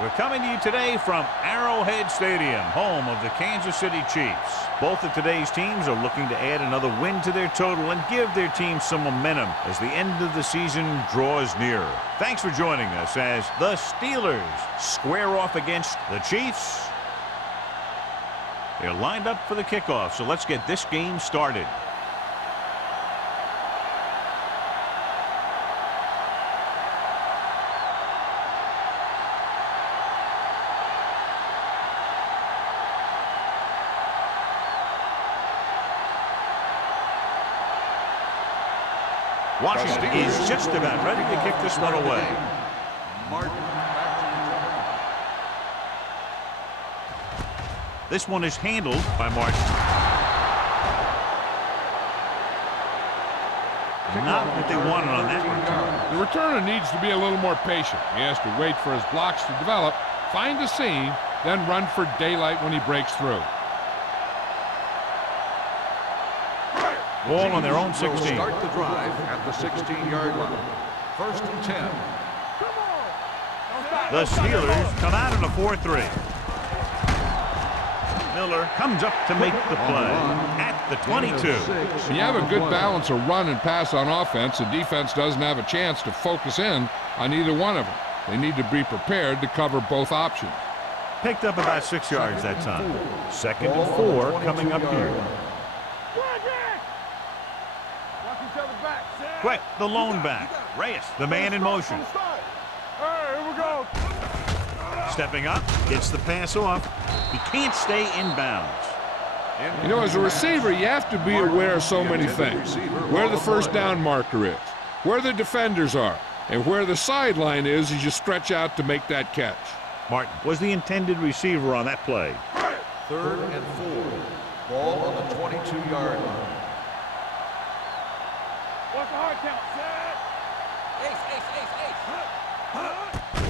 We're coming to you today from Arrowhead Stadium, home of the Kansas City Chiefs. Both of today's teams are looking to add another win to their total and give their team some momentum as the end of the season draws nearer. Thanks for joining us as the Steelers square off against the Chiefs. They're lined up for the kickoff, so let's get this game started. Washington is just about ready to kick this one away. This one is handled by Martin. Not what they wanted on that return. The returner needs to be a little more patient. He has to wait for his blocks to develop, find a seam, then run for daylight when he breaks through. Ball on their own 16. Start the drive at the 16-yard line. 1st and 10. The Steelers come out in a 4-3. Miller comes up to make the play at the 22. You have a good balance of run and pass on offense. The defense doesn't have a chance to focus in on either one of them. They need to be prepared to cover both options. Picked up about 6 yards that time. 2nd and 4 coming up here. Quick, the lone back. Reyes, the man in motion. Stepping up, gets the pass off. He can't stay inbounds. You know, as a receiver, you have to be aware of so many things. Where the first down marker is, where the defenders are, and where the sideline is as you stretch out to make that catch. Martin was the intended receiver on that play. 3rd and 4. Ball on the 22-yard line.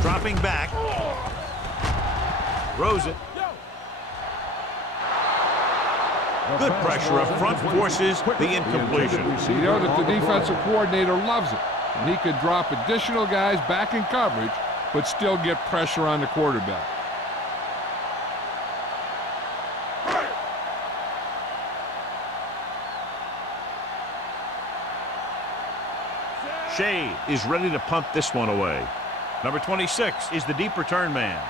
Dropping back. Throws it. Good pressure up front forces the incompletion. You know that the defensive coordinator loves it. And he could drop additional guys back in coverage, but still get pressure on the quarterback. Shea is ready to punt this one away. Number 26 is the deep return man.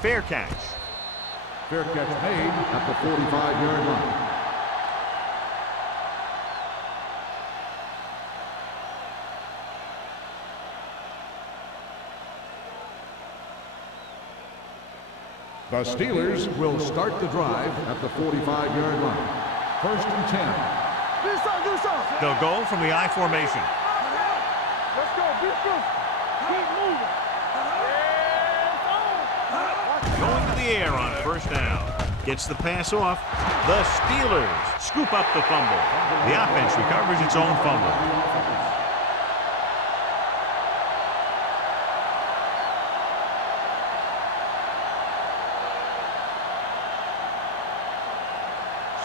Fair catch. Fair catch made at the 45-yard line. The Steelers will start the drive at the 45-yard line. 1st and 10. They'll go from the I formation. Let's go. Keep moving. Going to the air on 1st down. Gets the pass off. The Steelers scoop up the fumble. The offense recovers its own fumble.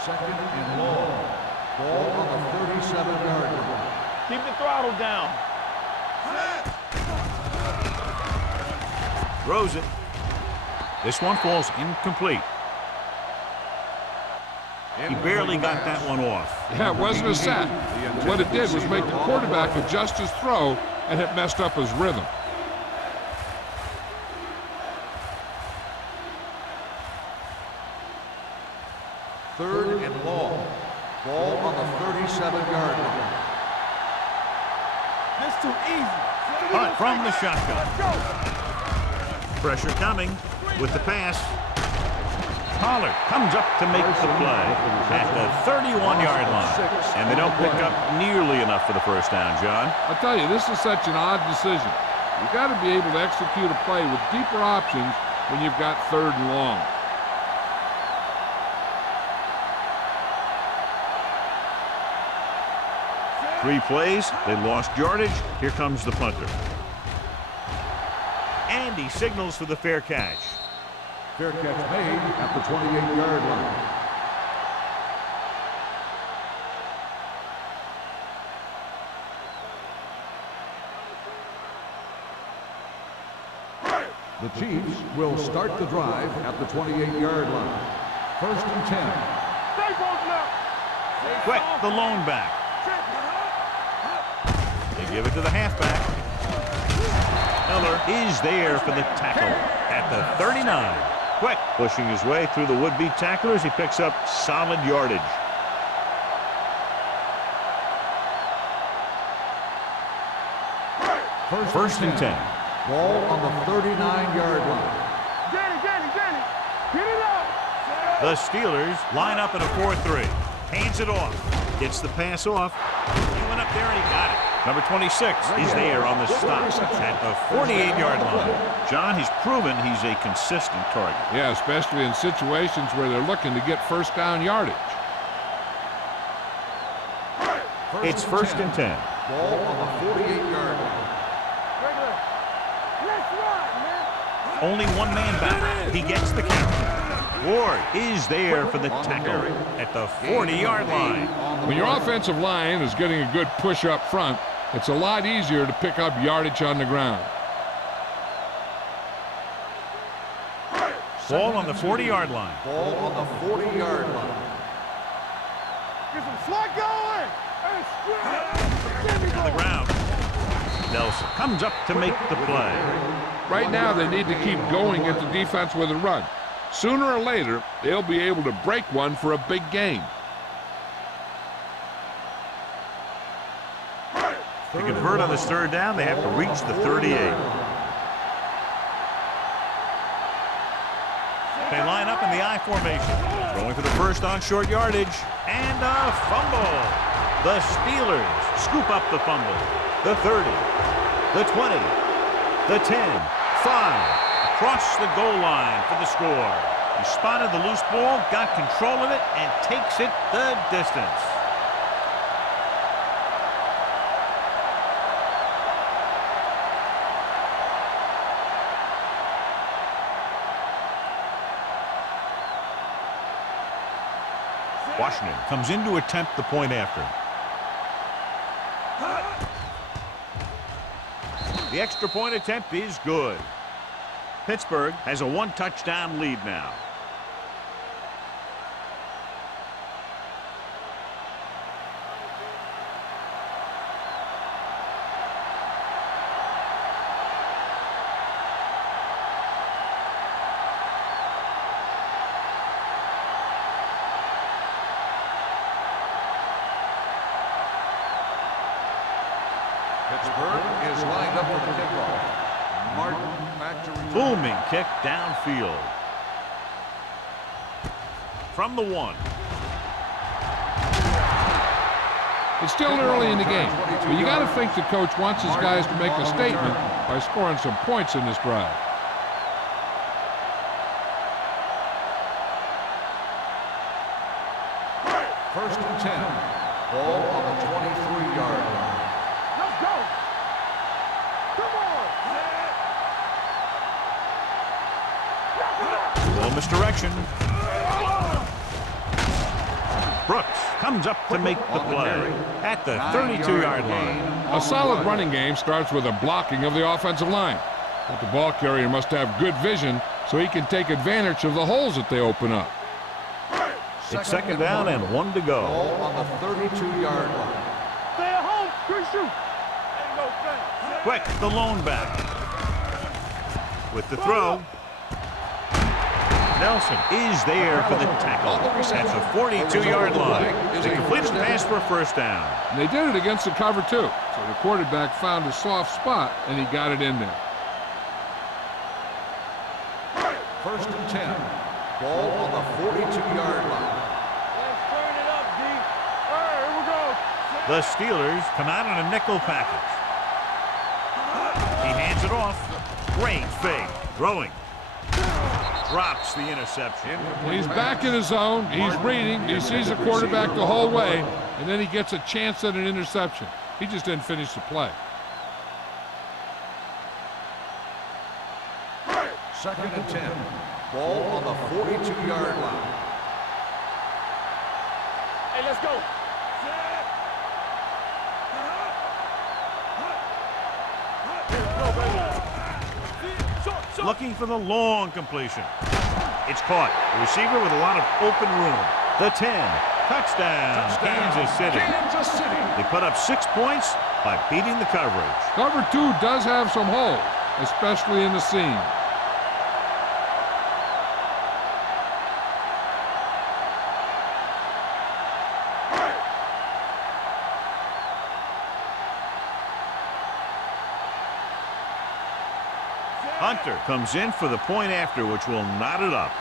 Second and long. Ball on the 37-yard line. Keep the throttle down. Throws it. This one falls incomplete. He barely got that one off. Yeah, it wasn't a sack. What it did was make the quarterback adjust his throw, and it messed up his rhythm. Third and long. Ball on the 37-yard line. That's too easy. Punt from the shotgun. Pressure coming with the pass. Pollard comes up to make the play at the 31-yard line. And they don't pick up nearly enough for the 1st down, John. I'll tell you, this is such an odd decision. You got to be able to execute a play with deeper options when you've got 3rd and long. Three plays, they lost yardage. Here comes the punter. And he signals for the fair catch. Fair catch made at the 28-yard line. The Chiefs will start the drive at the 28-yard line. 1st and 10. Quick, the lone back. They give it to the halfback. Miller is there for the tackle at the 39. Quick, pushing his way through the would-be tacklers. He picks up solid yardage. First and 10. Ball on the 39-yard line. Danny, get it up. The Steelers line up in a 4-3. Hands it off. Gets the pass off. He went up there and he got it. Number 26 is there on the stop at the 48-yard line. John, he's proven he's a consistent target. Yeah, especially in situations where they're looking to get 1st down yardage. It's 1st and 10. Ball on the 48-yard line. Let's ride, man. Only one man back. He gets the count. Ward is there for the tackle at the 40-yard line. When your offensive line is getting a good push up front, it's a lot easier to pick up yardage on the ground. Ball on the 40-yard line. Ball on the 40-yard line. Get some slot going. On the ground. Nelson comes up to make the play. Right now, they need to keep going at the defense with a run. Sooner or later, they'll be able to break one for a big gain. To convert on this 3rd down, they have to reach the 38. They line up in the I formation. Going for the first on short yardage. And a fumble. The Steelers scoop up the fumble. The 30, the 20, the 10, 5. Across the goal line for the score. He spotted the loose ball, got control of it, and takes it the distance. Washington comes in to attempt the point after. The extra point attempt is good. Pittsburgh has a 1-touchdown lead now. Pittsburgh is lined up for the kickoff. Martin back to return. Booming kick downfield. From the 1. It's still early in the game, but you got to think the coach wants his guys to make a statement by scoring some points in this drive. First and 10. Ball on the 23-yard line. Let's go. Come on. Little misdirection. Brooks comes up to make the play at the 32-yard line. A solid running game starts with a blocking of the offensive line. But the ball carrier must have good vision so he can take advantage of the holes that they open up. It's 2nd down and 1 to go. Ball on the 32-yard line. Stay at home. Good shoot. Ain't no thing. Quick, the lone back. With the throw. Nelson is there for the tackle at the 42-yard line. They completed the pass for a 1st down. And they did it against the cover, too. So the quarterback found a soft spot, and he got it in there. First and 10. Ball on the 42-yard line. Let's turn it up, D. All right, here we go. The Steelers come out in a nickel package. He hands it off. Great fake. Throwing. Drops the interception. He's back in his zone. He's reading. He sees the quarterback the whole way, and then he gets a chance at an interception. He just didn't finish the play. Second and 10. Ball on the 42-yard line. Hey, let's go. Looking for the long completion. It's caught. The receiver with a lot of open room. The 10. Touchdown, Kansas City. Kansas City. They put up 6 points by beating the coverage. Cover 2 does have some holes, especially in the seam. Hunter comes in for the point after, which will knot it up.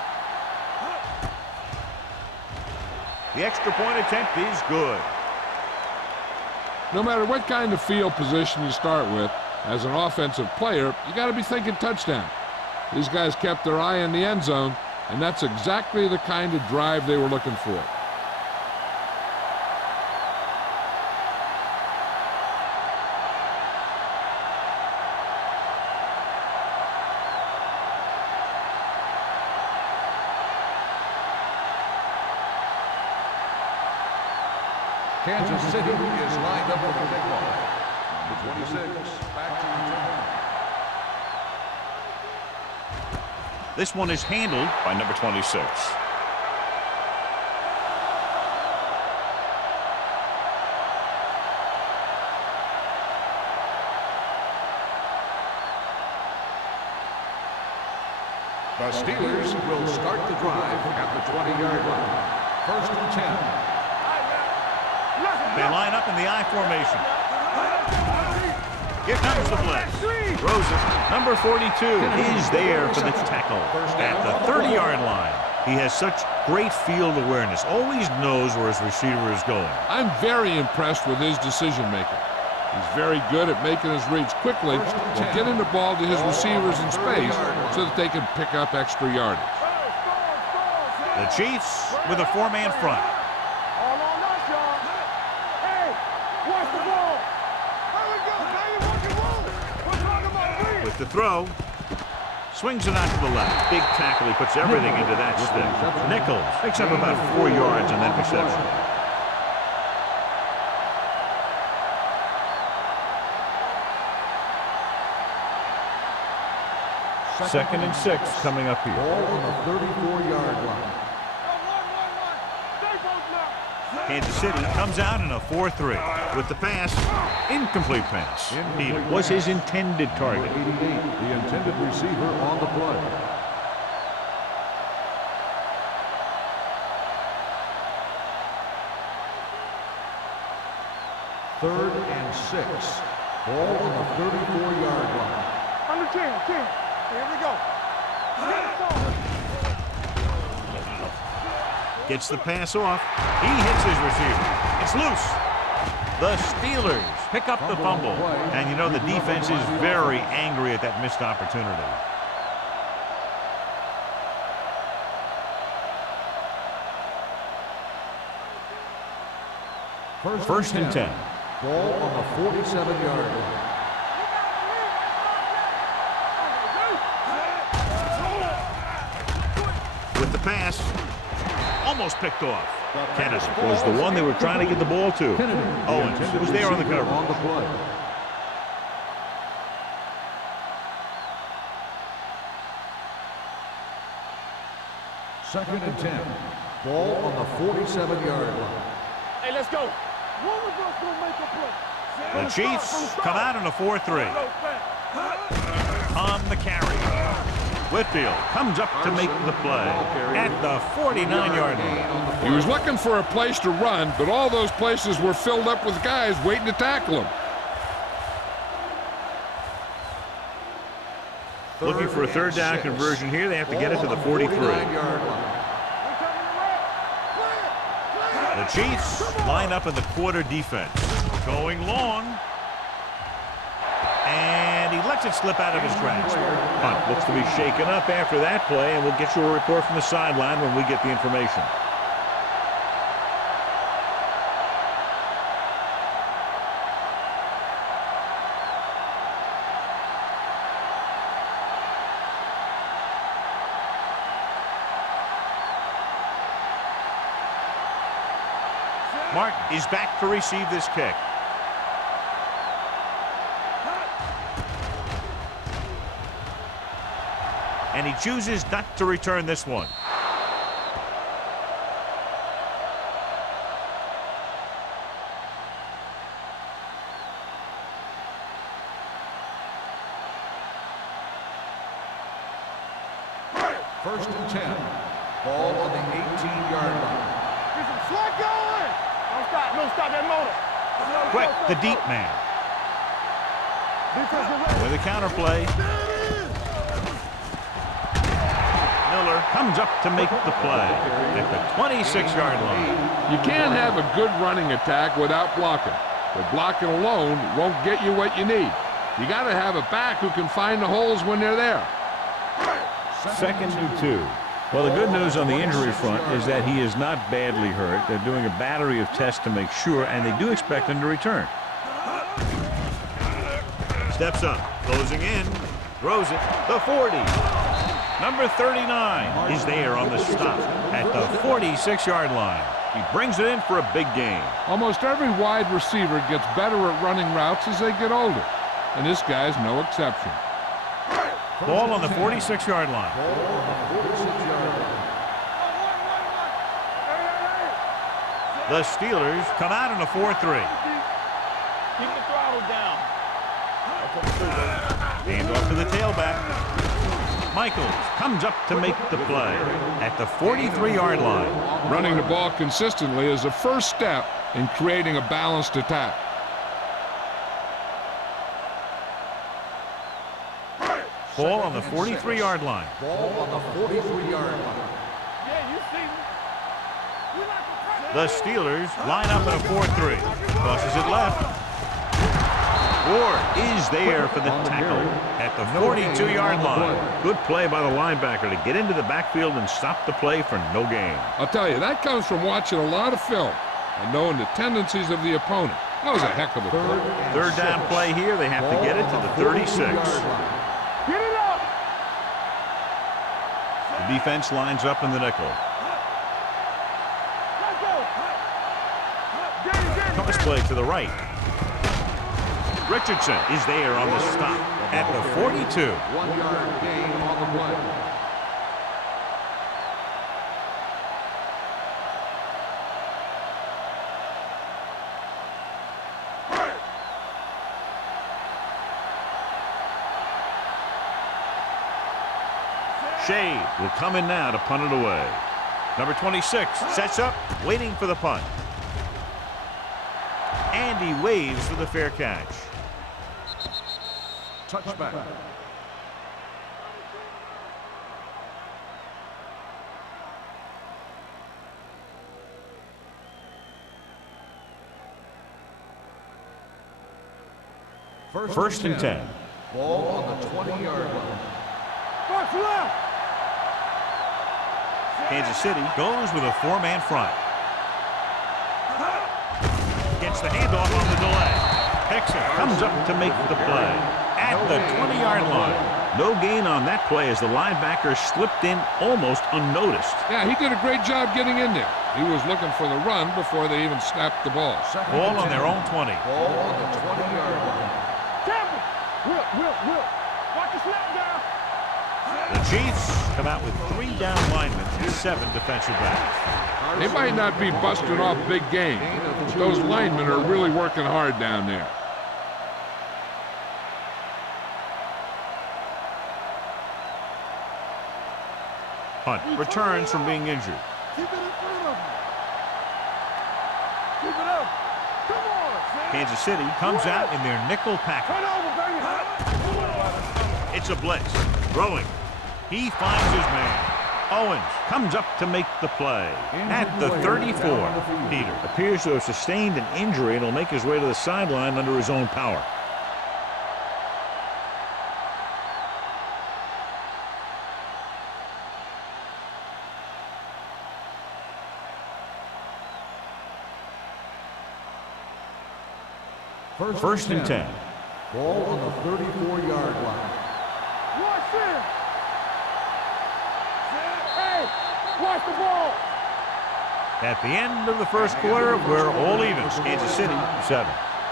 The extra point attempt is good. No matter what kind of field position you start with, as an offensive player, you got to be thinking touchdown. These guys kept their eye on the end zone, and that's exactly the kind of drive they were looking for. Kansas City is lined up with the kickoff. Number 26, back to return. This one is handled by number 26. The Steelers will start the drive at the 20-yard line. First and 10. They line up in the I formation. Here comes the blitz. Throws it. Number 42 is there for the tackle at the 30-yard line. He has such great field awareness. Always knows where his receiver is going. I'm very impressed with his decision making. He's very good at making his reads quickly and getting the ball to his receivers in space so that they can pick up extra yardage. The Chiefs with a 4-man front. All on us, y'all. Hey, watch the ball. Here we go, baby. Watch it roll. We're talking about read. With the throw. Swings it out to the left. Big tackle. He puts everything into that stick. Nichols picks up about 4 yards on that reception. Second and 6 coming up here. Ball on the 34-yard line. Kansas City comes out in a 4-3 with the pass. Incomplete pass. He was his intended target. 88, the intended receiver on the play. Third and 6. Ball on the 34-yard line. Under 10. Here we go. Gets the pass off. He hits his receiver. It's loose. The Steelers pick up the fumble. And you know the defense is very angry at that missed opportunity. First and 10. Ball on the 47-yard line. With the pass, almost picked off. Kennedy was the one they were trying to get the ball to. Owens was there on the cover. On the play. Second and 10. Ball on the 47-yard line. Hey, let's go. One of us gonna make a play. The Chiefs come out in a 4-3. On the carry. Whitfield comes up to make the play at the 49-yard line. He was looking for a place to run, but all those places were filled up with guys waiting to tackle him. Looking for a third down conversion here. They have to get it to the 43. The Chiefs line up in the quarter defense. Going long. And he lets it slip out of his grasp. Punt looks to be shaken up after that play, and we'll get you a report from the sideline when we get the information. Martin is back to receive this kick. And he chooses not to return this one. First and 10. Ball on the 18-yard line. Get some slack going. Don't stop that motor. Quick, the deep man. With a counterplay. Miller comes up to make the play at the 26-yard line. You can't have a good running attack without blocking. But blocking alone won't get you what you need. You got to have a back who can find the holes when they're there. Second and 2. Well, the good news on the injury front is that he is not badly hurt. They're doing a battery of tests to make sure, and they do expect him to return. Steps up, closing in, throws it, the 40. Number 39 is there on the stop at the 46-yard line. He brings it in for a big gain. Almost every wide receiver gets better at running routes as they get older, and this guy's no exception. Ball on the 46-yard line. The Steelers come out in a 4-3. Keep the throttle down. Hand off to the tailback. Michaels comes up to make the play at the 43-yard line. Running the ball consistently is the first step in creating a balanced attack. Ball on the 43-yard line. Ball on the 43-yard line. Yeah, you see me. The Steelers line up in a 4-3. Crosses it left. Ward is there for the tackle at the 42-yard line. Good play by the linebacker to get into the backfield and stop the play for no gain. I'll tell you, that comes from watching a lot of film and knowing the tendencies of the opponent. That was a heck of a play. Third down play here. They have to get it to the 36. Get it up. The defense lines up in the nickel. Let's go. Get it. Toss play to the right. Richardson is there on the stop at the 42. 1 yard gain on the play. Shea will come in now to punt it away. Number 26 sets up, waiting for the punt. And he waves for the fair catch. Touchback. First and 10. Ball on the 20-yard line. Watch left. Kansas City goes with a four-man front. Gets the handoff on the delay. Hickson comes up to make the play at the 20-yard line. No gain on that play as the linebacker slipped in almost unnoticed. Yeah, he did a great job getting in there. He was looking for the run before they even snapped the ball. Ball on their own 20. Ball on the 20-yard line. Tampa. Will. Watch the snap down. The Chiefs come out with 3 down linemen and 7 defensive backs. They might not be busting off big games, but those linemen are really working hard down there. Hunt returns from being injured. Keep it in front of him. Keep it up. Come on. Kansas City comes out in their nickel package. Turn over, baby. It's a blitz. Throwing. He finds his man. Owens comes up to make the play at the 34. Peter appears to have sustained an injury and will make his way to the sideline under his own power. First and 10. Ball on the 34-yard line. Watch it! Hey, watch the ball! At the end of the first quarter, we're all even. Kansas City, 7.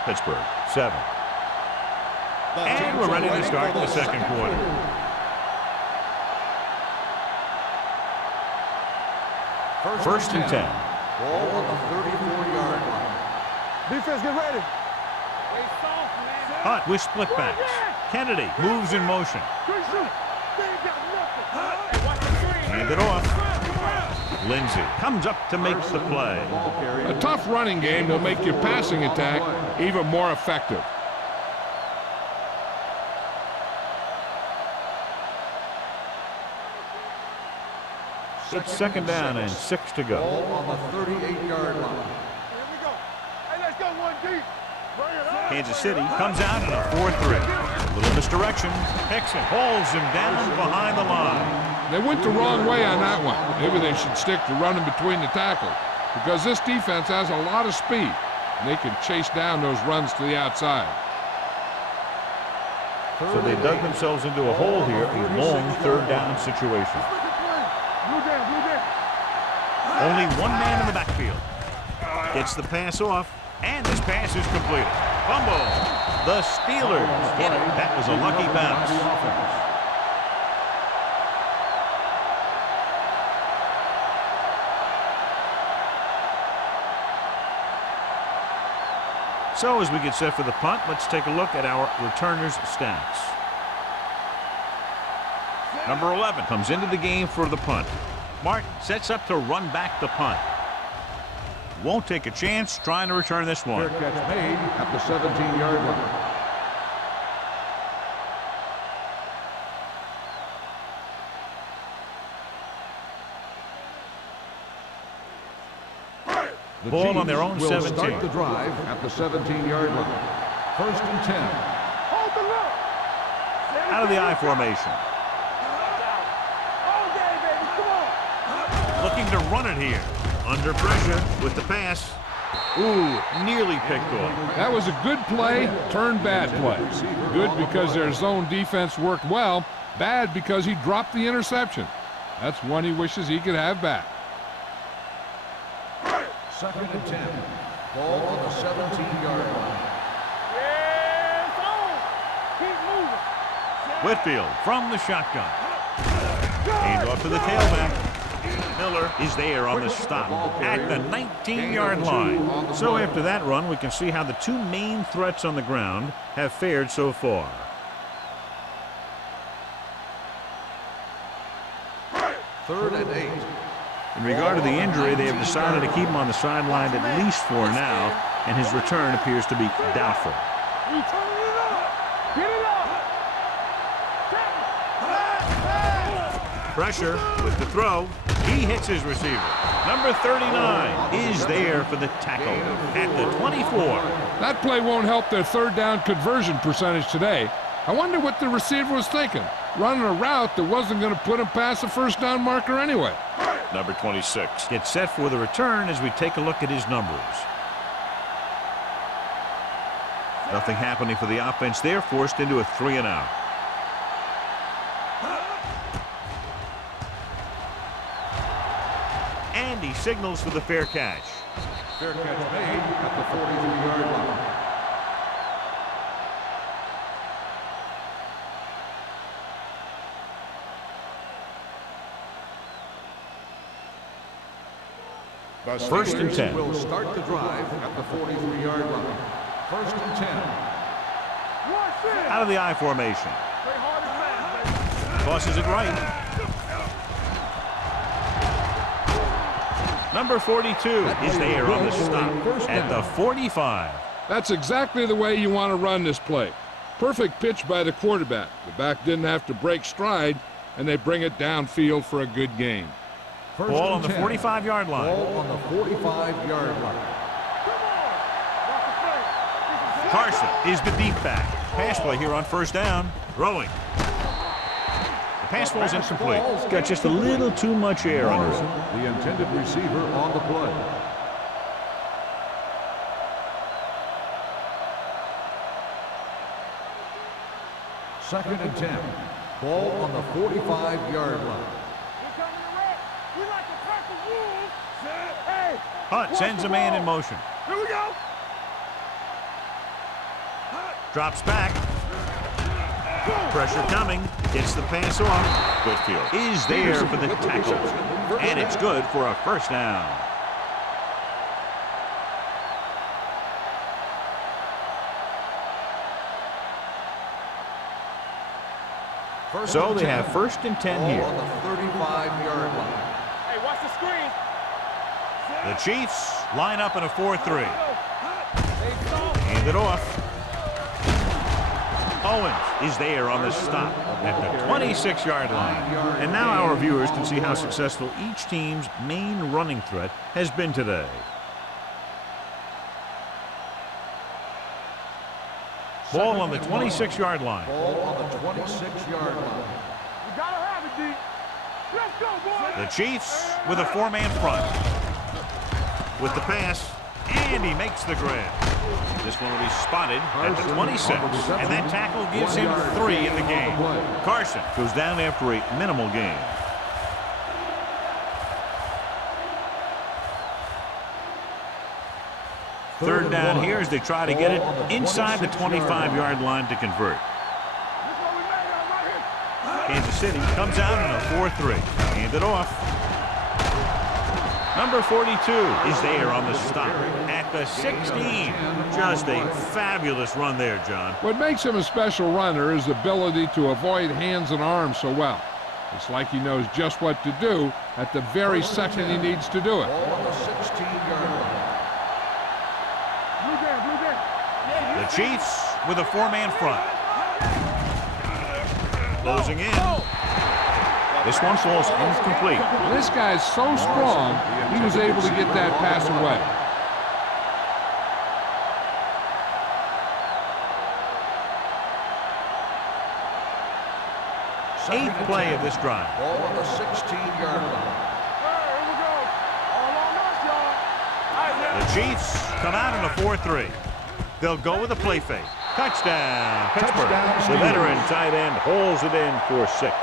Pittsburgh, 7. And we're ready to start the second quarter. First and 10. Ball on the 34-yard line. Defense, get ready. Hunt with split backs. Kennedy moves in motion. Hand it off. Lindsey comes up to make the play. A tough running game will make your passing attack even more effective. It's second down and 6 to go. Ball on the 38-yard line. Here we go. Hey, let's go one deep. Bring it up. Kansas City comes out in a 4-3. A little misdirection. Picks it. Holds him down behind the line. They went the wrong way on that one. Maybe they should stick to running between the tackles because this defense has a lot of speed and they can chase down those runs to the outside. So they dug themselves into a hole here, a long third down situation. Blue down, blue down. Only one man in the backfield. Gets the pass off, and this pass is completed. Fumble. The Steelers get it. That was a lucky bounce. So as we get set for the punt, let's take a look at our returners' stats. Number 11 comes into the game for the punt. Martin sets up to run back the punt. Won't take a chance trying to return this one. Fair catch made at the 17-yard line. The Ball on their own Chiefs will 17. Start the drive at the 17-yard line. First and 10. Hold the look. Out of the I formation. All day, baby. Come on. Looking to run it here. Under pressure with the pass. Ooh, nearly picked off. That was a good play, turned bad play. Good because their zone defense worked well, bad because he dropped the interception. That's one he wishes he could have back. Second and 10. Ball on the 17-yard line. Yeah, it's on. Keep moving. Whitfield from the shotgun. Hand off to the tailback. Miller is there on the stop at the 19-yard line. So after that run, we can see how the two main threats on the ground have fared so far. Third and 8. In regard to the injury, they have decided to keep him on the sideline at least for now, and his return appears to be doubtful. We turn it up. Get it up. Pressure with the throw. He hits his receiver. Number 39 is there for the tackle at the 24. That play won't help their third down conversion percentage today. I wonder what the receiver was thinking, running a route that wasn't going to put him past the first down marker anyway. Number 26 gets set for the return as we take a look at his numbers. Nothing happening for the offense there, forced into a 3-and-out. And he signals for the fair catch. Fair catch made at the 43-yard line. The First and 10. Will start the drive at the 43-yard line. First and 10. Watch it. Out of the I formation. Play hard and fast, baby. Tosses it right. Number 42 is there on the stop at the 45. That's exactly the way you want to run this play. Perfect pitch by the quarterback. The back didn't have to break stride, and they bring it downfield for a good gain. First Ball on and the 10. 45-yard line. Ball on the 45-yard line. Carson is the deep back. Pass play here on first down. Throwing. The pass falls incomplete. It's got just a little too much air under it. The intended receiver on the play. Second and 10. Ball on the 45-yard line. We're coming to red. We like to crack the rules. Hey! Hunt sends a man in motion. Here we go. Drops back. Pressure coming. Gets the pass off. Whitfield is there for the tackle. And it's good for a first down. So they have first and 10 here. On the 35-yard line. Hey, watch the screen. The Chiefs line up in a 4-3. Hey, stop. Hand it off. Owens is there on the stop at the 26-yard line. And now our viewers can see how successful each team's main running threat has been today. Ball on the 26-yard line. Ball on the 26-yard line. We gotta have it, D. Let's go, boys. The Chiefs with a four-man front. With the pass, and he makes the grab. This one will be spotted at the 26, and that tackle gives him 3 in the game. Carson goes down after a minimal gain. Third down here as they try to get it inside the 25-yard line to convert. This what we made of right here. Kansas City comes out in a 4-3. Hand it off. Number 42 is there on the stop at the 16. Just a fabulous run there, John. What makes him a special runner is the ability to avoid hands and arms so well. It's like he knows just what to do at the very second he needs to do it. Ball on the 16-yard line. The Chiefs with a four-man front. Closing in. This one falls incomplete. This guy's so strong, he was able to get that pass away. Eighth play of this drive. Ball on the 16-yard line. Here we go. All on us, y'all. All right, The Chiefs come out in a 4-3. They'll go with a play fake. Touchdown, Pittsburgh. The veteran tight end holds it in for 6.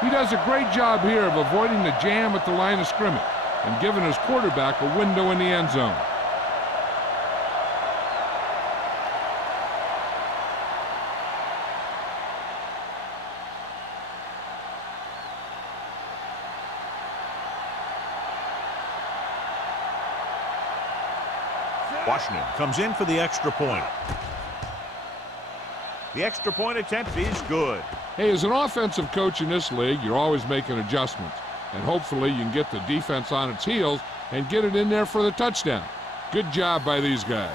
He does a great job here of avoiding the jam at the line of scrimmage and giving his quarterback a window in the end zone. Washington comes in for the extra point. The extra point attempt is good. Hey, as an offensive coach in this league, you're always making adjustments. And hopefully you can get the defense on its heels and get it in there for the touchdown. Good job by these guys.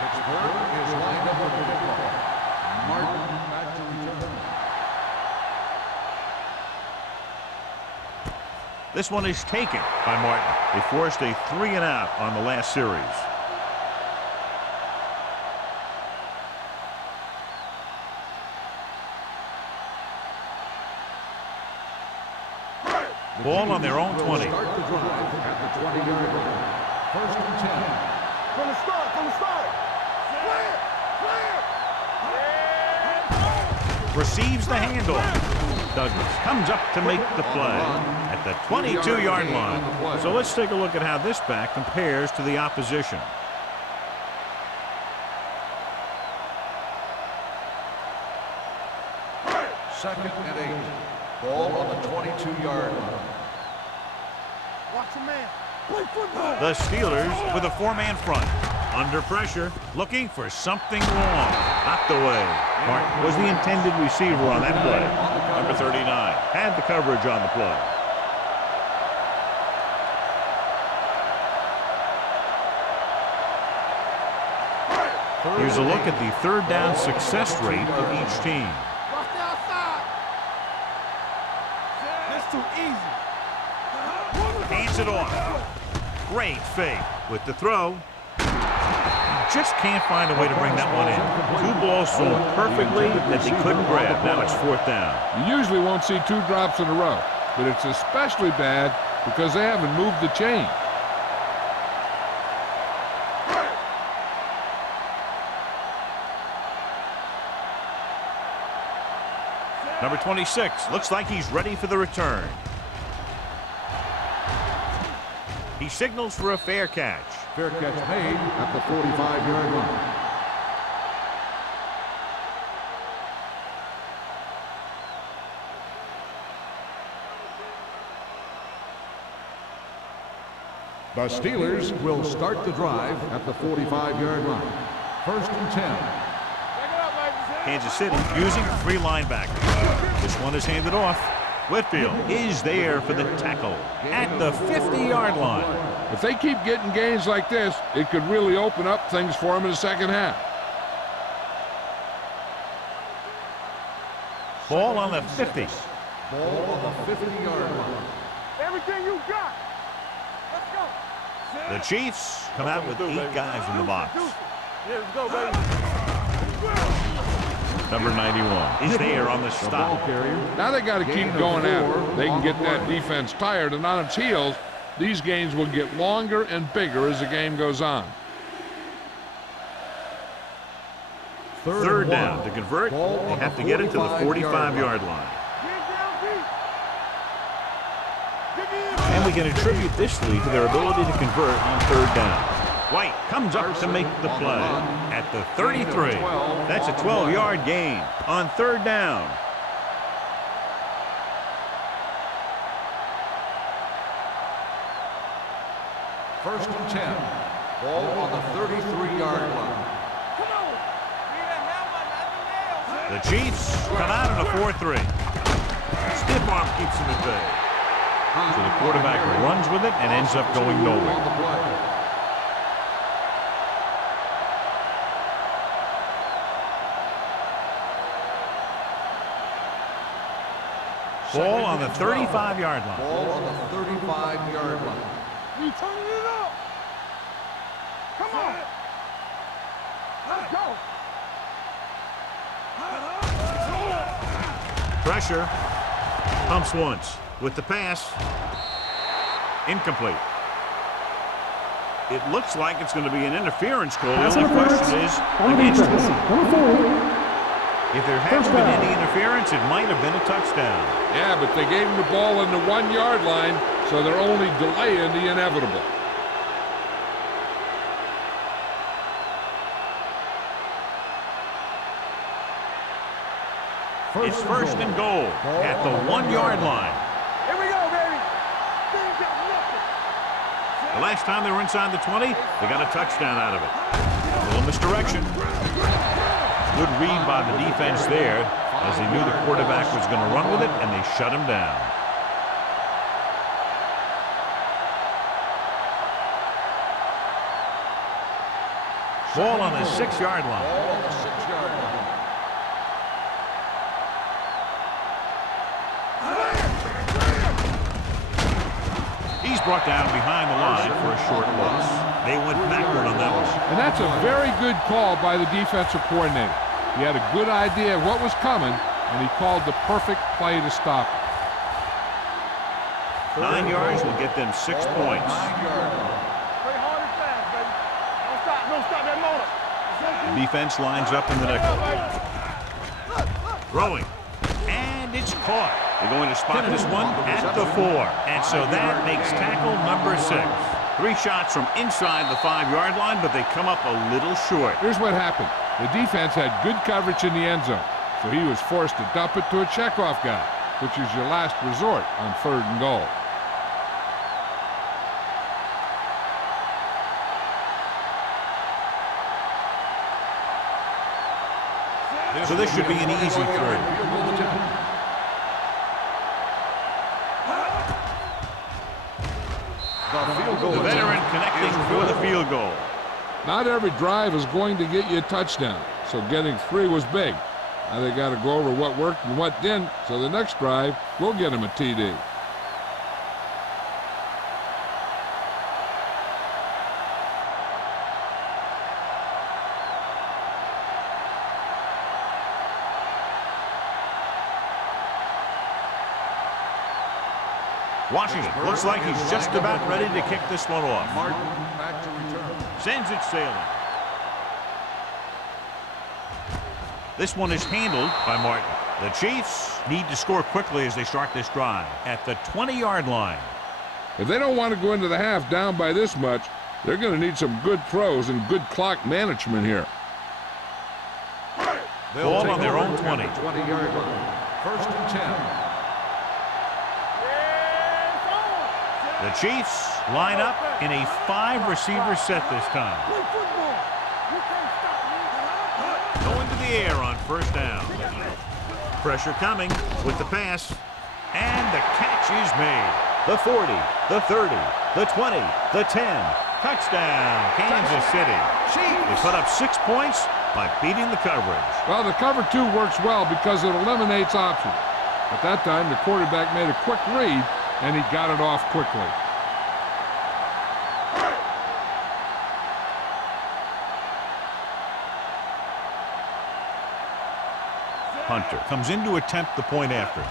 Pittsburgh is lined up with the football. Martin back to return. This one is taken by Martin. They forced a 3-and-out on the last series. Ball on their own 20. Start the drive at the 20-yard line. First and 10. From the start, Receives the handoff. Douglas comes up to make the play at the 22-yard line. So let's take a look at how this back compares to the opposition. Second and 8. Ball on the 22-yard line. Watch the man. Play football. The Steelers with a four-man front. Under pressure, looking for something long. Knocked away. Martin was the intended receiver on that play. Number 39 had the coverage on the play. Here's a look at the third down success rate of each team. Watch the outside. That's too easy. Hands it off. Great fake with the throw. just can't find a way to bring that one in. Two balls thrown perfectly that they couldn't grab. Now it's 4th down. You usually won't see 2 drops in a row, but it's especially bad because they haven't moved the chain. Number 26 looks like he's ready for the return. He signals for a fair catch. Fair catch made at the 45-yard line. The Steelers will start the drive at the 45-yard line. 1st and 10. Kansas City using 3 linebackers. This one is handed off. Whitfield is there for the tackle at the 50-yard line. If they keep getting gains like this, it could really open up things for them in the second half. Ball on the 50. Ball on the 50-yard line. Everything you got. Let's go. The Chiefs come out with 8 guys in the box. Yeah, let's go, baby. Number 91 is there on the stop. Now they got to keep going at it. They can get that defense tired, and on its heels, these gains will get longer and bigger as the game goes on. 3rd down. To convert, they have to get it to the 45-yard line. And we can attribute this lead to their ability to convert on 3rd down. White comes up to make the play at the 33. That's a 12-yard gain on 3rd down. First and 10. Ball on the 33-yard line. The Chiefs come out in a 4-3. Stiff arm keeps him at bay. So the quarterback runs with it and ends up going nowhere. Ball on the 35-yard line. Ball on the 35-yard line. You turning it up. Come on. Let's go. Pressure. Pumps once. With the pass. Incomplete. It looks like it's going to be an interference call. The only question is against whom? If there hasn't been any interference, it might have been a touchdown. Yeah, but they gave him the ball on the 1-yard line, so they're only delaying the inevitable. It's 1st and goal at the 1-yard line. Here we go, baby. The last time they were inside the 20, they got a touchdown out of it. A little misdirection. Good read by the defense there, as they knew the quarterback was going to run with it, and they shut him down. Ball on the 6-yard line. Ball on the 6-yard line. He's brought down behind the line for a short loss. They went backward on that one. And that's a very good call by the defensive coordinator. He had a good idea of what was coming, and he called the perfect play to stop it. 9 yards will get them 6 points. 9-yard line. Play hard and fast, baby. Don't stop that motor. The defense lines up in the nickel. Throwing. And it's caught. They're going to spot this one at the 4. And so that makes tackle number 6. 3 shots from inside the 5-yard line, but they come up a little short. Here's what happened. The defense had good coverage in the end zone, so he was forced to dump it to a checkoff guy, which is your last resort on 3rd and goal. So this should be an easy throw. The veteran connecting for the field goal. Not every drive is going to get you a touchdown, so getting 3 was big. Now they got to go over what worked and what didn't, so the next drive will get him a TD. Washington looks like he's just about ready to kick this one off. Martin back to return. Sends it sailing. This one is handled by Martin. The Chiefs need to score quickly as they start this drive at the 20-yard line. If they don't want to go into the half down by this much, they're going to need some good throws and good clock management here. Ball on their own 20. 20-yard line. First and 10. The Chiefs line up in a 5-receiver set this time. Going to the air on first down. Pressure coming with the pass. And the catch is made. The 40, the 30, the 20, the 10. Touchdown, Kansas City. They put up 6 points by beating the coverage. Well, the cover 2 works well because it eliminates options. At that time, the quarterback made a quick read, and he got it off quickly. Hunter comes in to attempt the point after.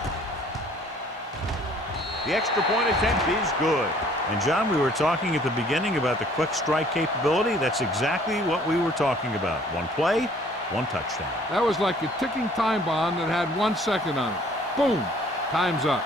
The extra point attempt is good. And, John, we were talking at the beginning about the quick strike capability. That's exactly what we were talking about. One play, one touchdown. That was like a ticking time bomb that had 1 second on it. Boom! Time's up.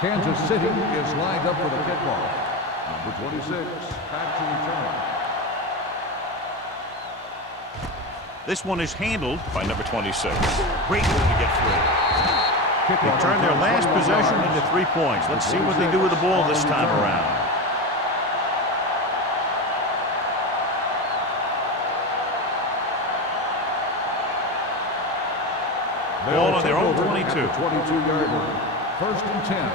Kansas City is lined up for the kickoff. Number 26, back to return. This one is handled by number 26. Great move to get through. They turn their last possession into 3 points. Let's see what they do with the ball this time around. Ball on their own 22. 22-yard line. First and 10.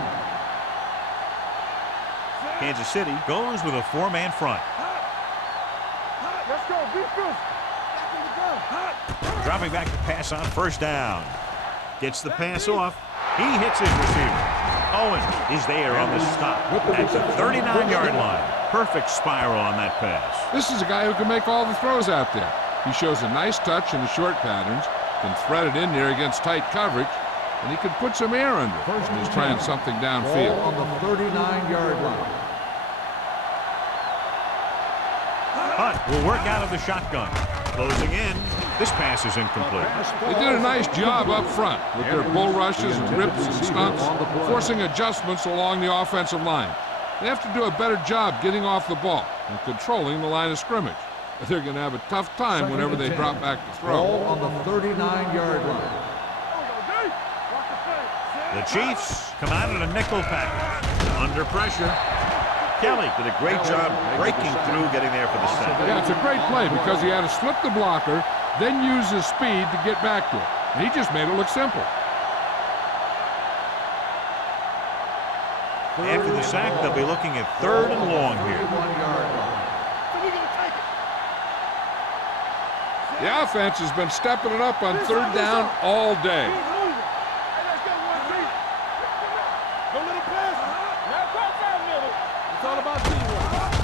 Kansas City goes with a 4-man front. Let's go, defense. Back in the gun. Dropping back to pass on first down. Gets the pass off. He hits his receiver. Owen is there on the stop at the 39-yard line. Perfect spiral on that pass. This is a guy who can make all the throws out there. He shows a nice touch in the short patterns, can thread it in there against tight coverage, and he can put some air under it when he's trying something downfield. Ball on the 39-yard line. Hunt will work out of the shotgun. Closing in. This pass is incomplete. They did a nice job up front with their bull rushes and rips and stunts, forcing adjustments along the offensive line. They have to do a better job getting off the ball and controlling the line of scrimmage. They're going to have a tough time whenever they drop back to throw. Ball on the 39-yard line. The Chiefs come out in a nickel package. Under pressure. Kelly did a great job breaking through, getting there for the sack. Yeah, it's a great play because he had to slip the blocker, then use his speed to get back to it. And he just made it look simple. After the sack, they'll be looking at 3rd and long here. The offense has been stepping it up on 3rd down all day.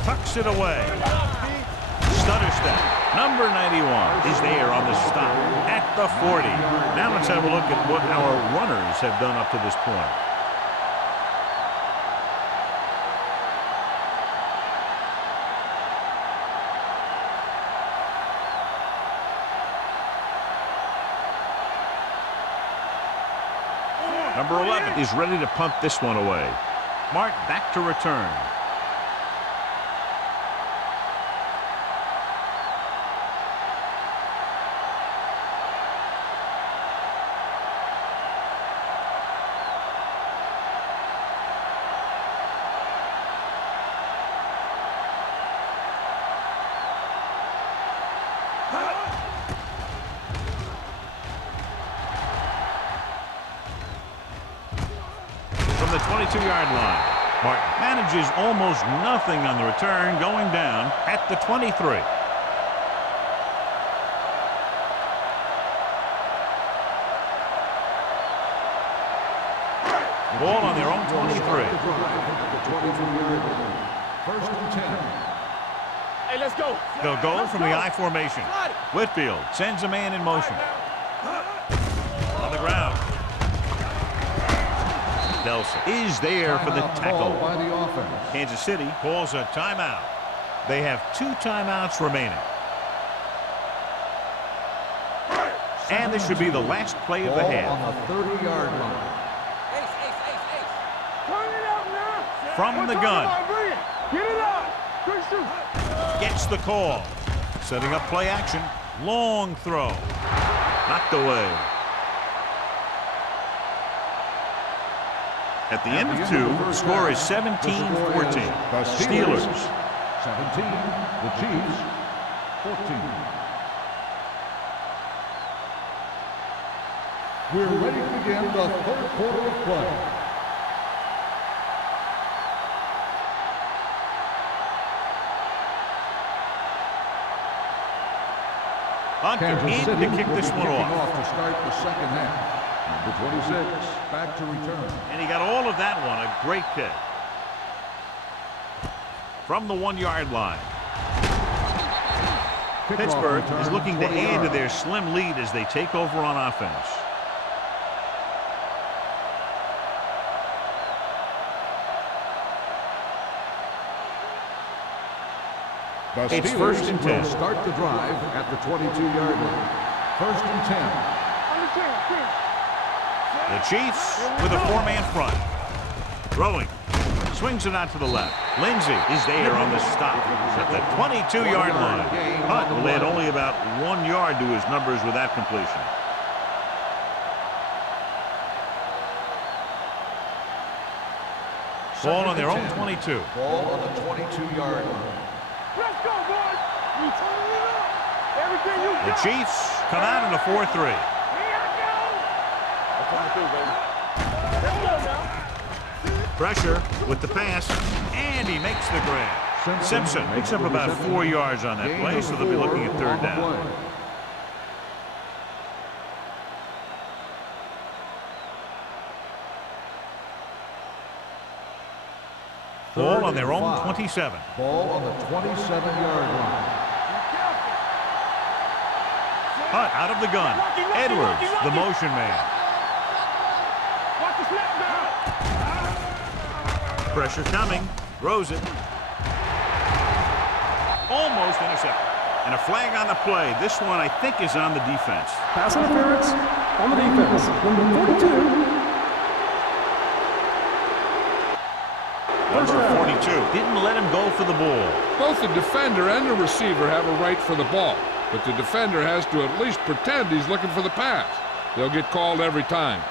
Tucks it away. Stutter step. Number 91 is there on the stop at the 40. Now let's have a look at what our runners have done up to this point. Number 11 is ready to punt this one away. Mark back to return. From the 22-yard line, Martin manages almost nothing on the return, going down at the 23. Ball on their own 23. First and 10. Hey, let's go. They'll go from the I formation. Whitfield sends a man in motion. On the ground. Nelson is there for the tackle. By the offense. Kansas City calls a timeout. They have 2 timeouts remaining. And this should be the last play of the half. On the 30-yard line. Turn it up now. From the gun. Get it up. Good shoot. Gets the call. Setting up play action. Long throw. Knocked away. At the end of 2, score is 17-14. Steelers. 17. The Chiefs. 14. We're ready to begin the third quarter of play. Hunter Kansas City in to kick this one off. To start the second half. Number 26 back to return. And he got all of that one. A great kick. From the 1-yard line. Pittsburgh is looking to add to their slim lead as they take over on offense. It's first and 10. Start the drive at the 22-yard line. First and 10. The Chiefs with a 4-man front. Throwing. Swings it out to the left. Lindsey is there on the stop at the 22-yard line. Hunt will add only about 1 yard to his numbers with that completion. Ball on their own 22. Ball on the 22-yard line. Let's go, boys. You turn it up. Everything you got. The Chiefs come out in a 4-3. Here I go. That's what I do, baby. Let's go now. Pressure with the pass, and he makes the grab. Simpson picks up about 4 yards on that play, so they'll be looking at third down. Ball on their own 27. Ball on the 27-yard line. Hunt out of the gun. Edwards, the motion man. Watch the snap down. Pressure coming. Throws it. Almost intercepted. And a flag on the play. This one, I think, is on the defense. Pass interference on the defense. Number 42. Number 42 didn't let him go for the ball. Both the defender and the receiver have a right for the ball, but the defender has to at least pretend he's looking for the pass. They'll get called every time.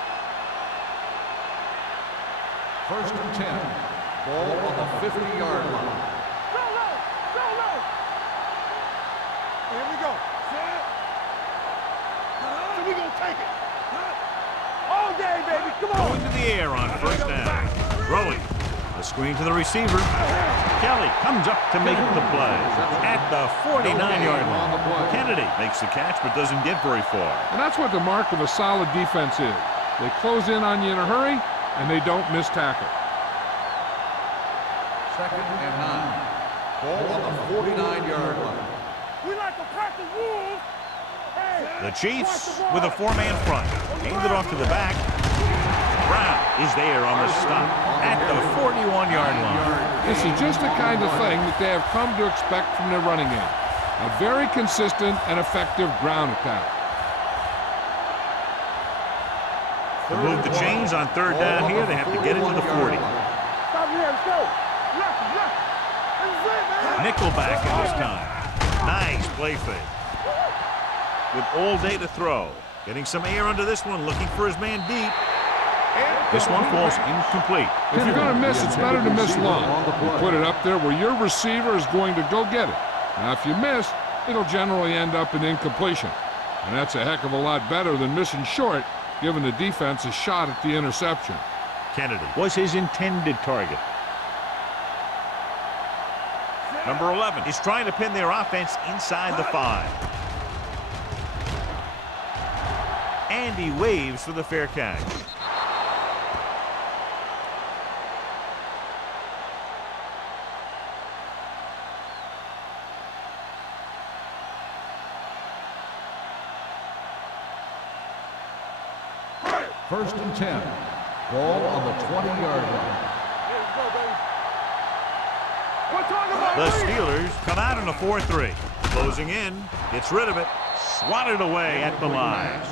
First and 10. Ball on the 50-yard line. Go low. Go low. Here we go. So we gonna take it. All day, baby. Come on. Going to the air on first down. Throwing. A screen to the receiver. Kelly comes up to make the play at the 49-yard line. Kennedy makes the catch but doesn't get very far. And that's what the mark of a solid defense is. They close in on you in a hurry, and they don't miss tackle. Second and 9. Ball on the 49-yard line. We like to practice rules. Hey, The Chiefs with a 4-man front. Aimed it off to the back. Brown is there on the stop at the 41-yard line. This is just the kind of thing that they have come to expect from their running game. A very consistent and effective ground attack. To move the chains on third down here, they have to get into the 40. stop here. Let's go. Left. This is it, man. Nickelback at this time. Nice play fake. With all day to throw. Getting some air under this one, looking for his man deep. This one falls incomplete. If you're going to miss, it's better to miss long. You put it up there where your receiver is going to go get it. Now, if you miss, it'll generally end up in incompletion. And that's a heck of a lot better than missing short, giving the defense a shot at the interception. Kennedy was his intended target. Number 11 is trying to pin their offense inside the 5. And he waves for the fair catch. First and 10. Ball on the 20-yard line. The Steelers come out in a 4-3. Closing in. Gets rid of it. Swatted away at the line.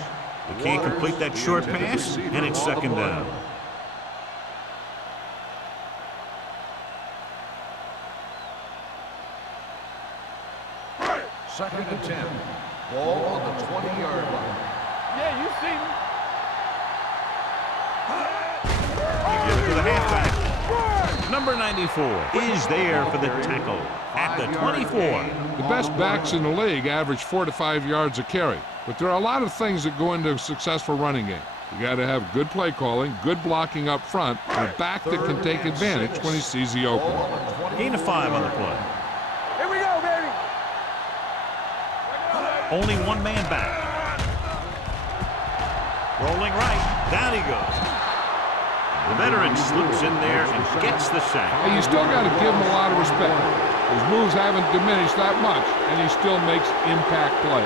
They can't complete that short pass, and it's second down. Second and 10. Ball on the 20-yard line. Yeah, you see me. They give it to the halfback. Number 94 is there for the tackle at the 24. The best backs in the league average 4 to 5 yards a carry, but there are a lot of things that go into a successful running game. You got to have good play calling, good blocking up front, and a back that can take advantage when he sees the opening. Gain of 5 on the play. Here we go, baby. Only one man back. Rolling right. Down he goes. The veteran slips in there and gets the sack. And you still got to give him a lot of respect. His moves haven't diminished that much, and he still makes impact plays.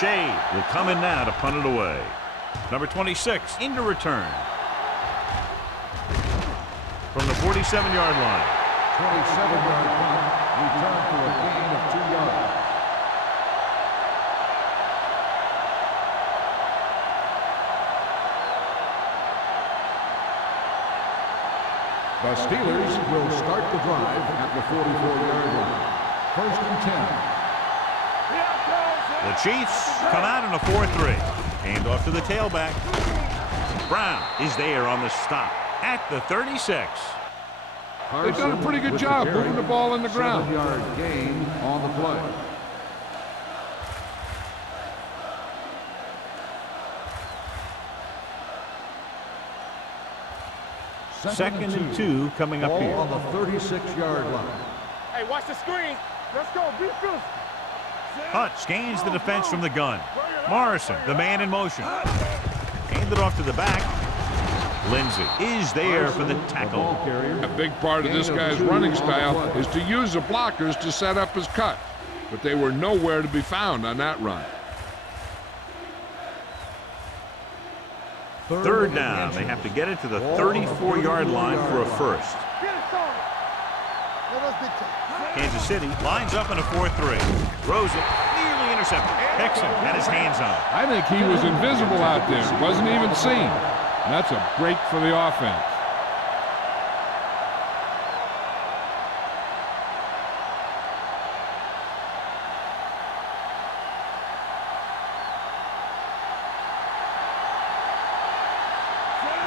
Shea will come in now to punt it away. Number 26 into return. From the 47-yard line. 27-yard punt, return for a gain of 2 yards. The Steelers will start the drive at the 44-yard line. First and 10. The Chiefs come out in a 4-3. Hand off to the tailback. Brown is there on the stop at the 36. They've done a pretty good job moving the ball in the ground. 7-yard gain on the play. Second and 2 coming up Ball here. on the 36-yard line. Hey, watch the screen. Let's go. Be fierce. Hunt scans the defense from the gun. Morrison, the man in motion. Handed off to the back. Lindsey is there for the tackle. A big part of this guy's running style is to use the blockers to set up his cut, but they were nowhere to be found on that run. Third down. They have to get it to the 34-yard line for a first. Kansas City lines up in a 4-3. Throws it. Nearly intercepted. Hickson had his hands on it. I think he was invisible out there. Wasn't even seen. And that's a break for the offense.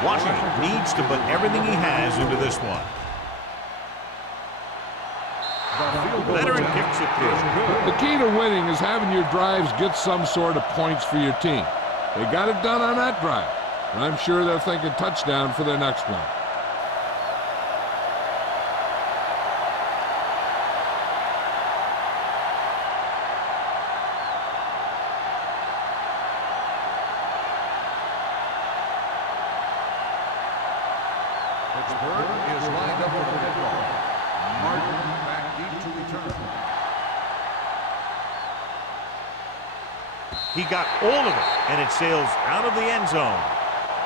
Washington needs to put everything he has into this one. Veteran kicks it through. The key to winning is having your drives get some sort of points for your team. They got it done on that drive, and I'm sure they're thinking touchdown for their next one. Pittsburgh is lined up for the kickoff. Martin back deep to return. He got all of it, and it sails out of the end zone.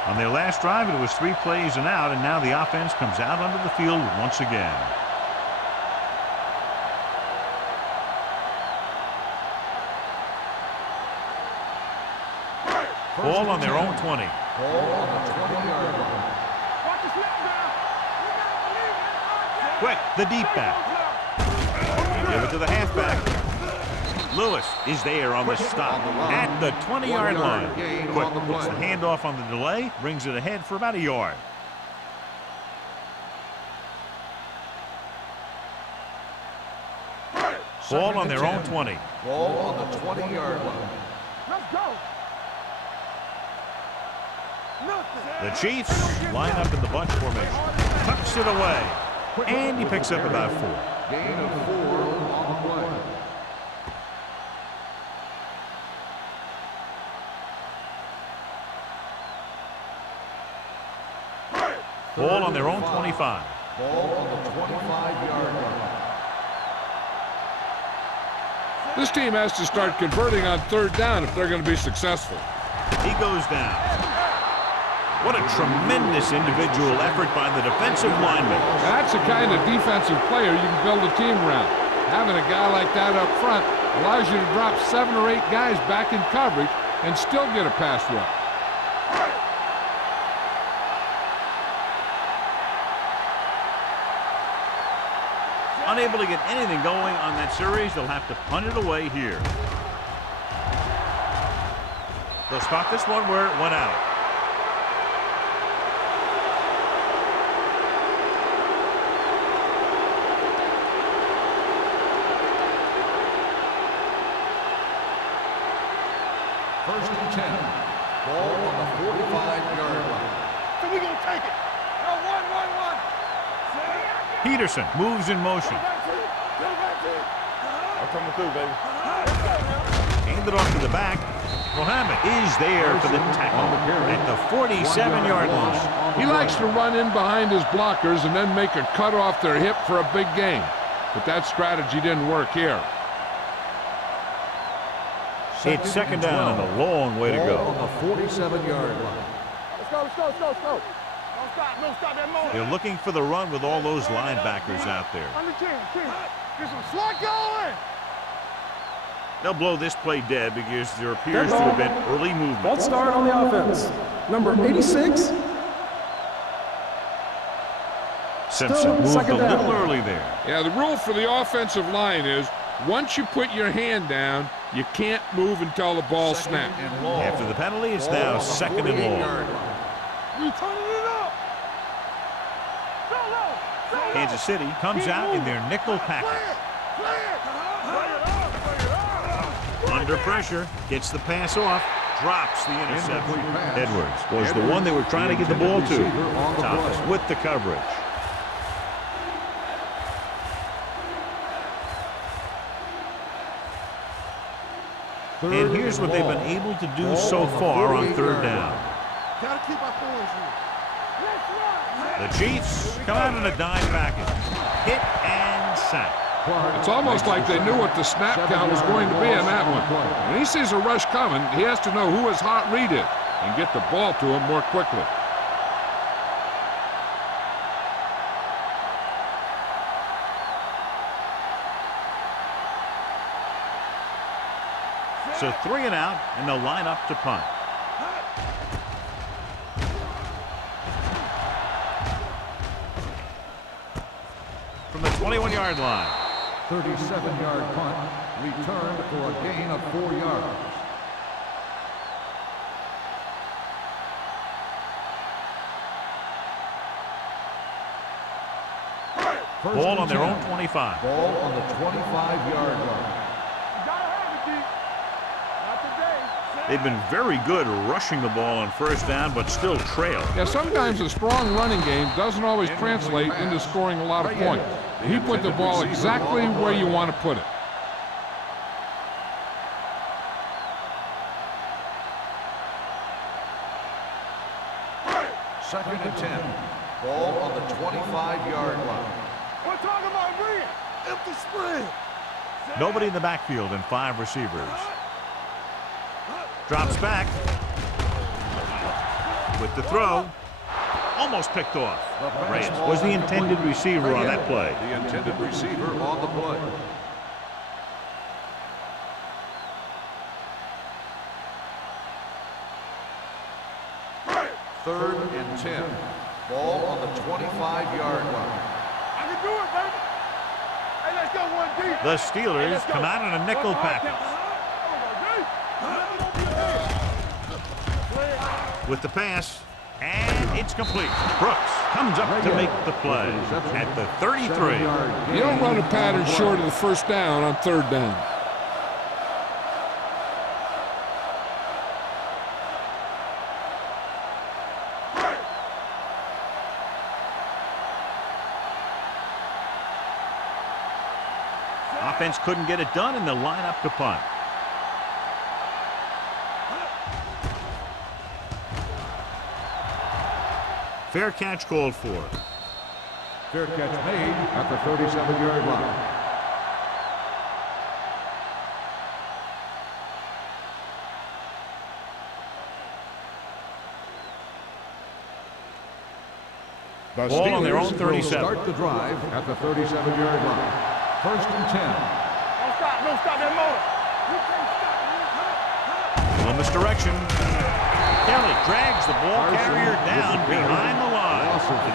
On their last drive, it was 3 plays and out, and now the offense comes out onto the field once again. Ball on their own 20. Ball on the 20-yard line. Watch the snap now. Quick, the deep back. Give it to the halfback. Lewis is there on the stop at the 20-yard line. Quick, puts the handoff on the delay, brings it ahead for about a yard. Ball on their own 20. Ball on the 20-yard line. Let's go. The Chiefs line up in the bunch formation. Tucks it away. And he picks up about 4. Gain of 4 on the play. Ball on their own 25. Ball on the 25-yard line. This team has to start converting on third down if they're going to be successful. He goes down. What a tremendous individual effort by the defensive lineman. That's the kind of defensive player you can build a team around. Having a guy like that up front allows you to drop 7 or 8 guys back in coverage and still get a pass rush. Unable to get anything going on that series, they'll have to punt it away here. They'll spot this one where it went out. First and 10. Ball on the 45-yard line. So we gonna take it. No, one. Peterson moves in motion. I'm coming through, baby. Hand it off to the back. Mohammed is there for the tackle at the 47-yard line. He likes to run in behind his blockers and then make a cut off their hip for a big gain. But that strategy didn't work here. It's second down and a long way to Ball go. on the 47-yard line. Let's go. Don't stop that moment. They're looking for the run with all those linebackers out there. Under 10. Get some slot going. They'll blow this play dead because there appears to have been early movement. False start on the offense. Number 86. Simpson moved a second down. little early there. Yeah, the rule for the offensive line is once you put your hand down, you can't move until the ball snaps. After the penalty, it's now second and long. We turning it up. Kansas City comes out in their nickel package. Under pressure, gets the pass off, drops the interception. Edwards was the one they were trying to get the ball to. Thomas with the coverage. And here's what they've been able to do so far on third down. Gotta keep our points here. The Chiefs come out in a dime package. Hit and sack. It's almost like they knew what the snap count was going to be in that one. When he sees a rush coming, he has to know who his hot read is and get the ball to him more quickly. So 3 and out, and they'll line up to punt. From the 21-yard line. 37-yard punt, returned for a gain of 4 yards. Ball on their own 25. Ball on the 25-yard line. They've been very good rushing the ball on first down, but still trail. Yeah, sometimes a strong running game doesn't always translate into scoring a lot of points. He put the ball exactly where you want to put it. Second and 10. Ball on the 25-yard line. We're talking about read. Empty spread. Nobody in the backfield and 5 receivers. Drops back with the throw. Almost picked off. Reyes was the intended receiver on that play. The intended receiver on the play. Third and 10. Ball on the 25-yard line. I can do it, baby. Hey, let's go one deep. The Steelers come out in a nickel package. With the pass, and it's complete. Brooks comes up to make the play at the 33. You don't run a pattern short of the first down on third down. Offense couldn't get it done, and they'll line up to punt. Fair catch called for. Fair catch made at the 37-yard line. The Ball on their own Steelers will 37. start the drive at the 37-yard line. First and 10. Don't stop that motor. Little misdirection. Kelly drags the ball carrier down behind the line.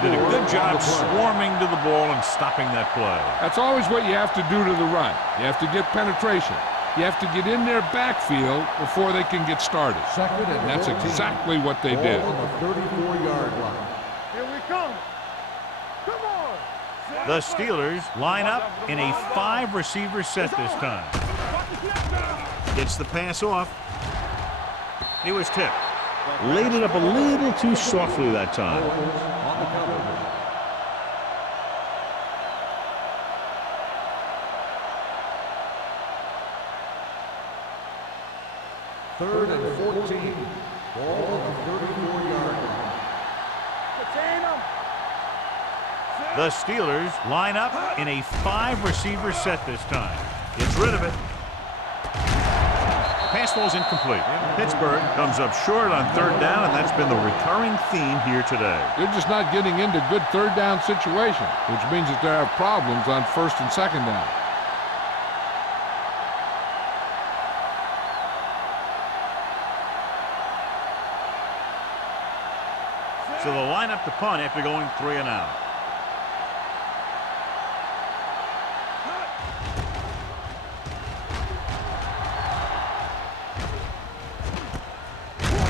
They did a good job swarming to the ball and stopping that play. That's always what you have to do to the run. You have to get penetration. You have to get in their backfield before they can get started. Second and That's 14. exactly what they Ball did. on the 34-yard line. Here we come. Come on. The Steelers line up in a 5-receiver set this time. Gets the pass off. He was tipped. Laid it up a little too softly that time. On the cover. Third and 14. Ball on the 34-yard line. Contain them. The Steelers line up in a 5-receiver set this time. Gets rid of it. Pass falls incomplete. Pittsburgh comes up short on third down, and that's been the recurring theme here today. They're just not getting into good third down situations, which means that they have problems on first and second down. So they'll line up to punt after going 3 and out.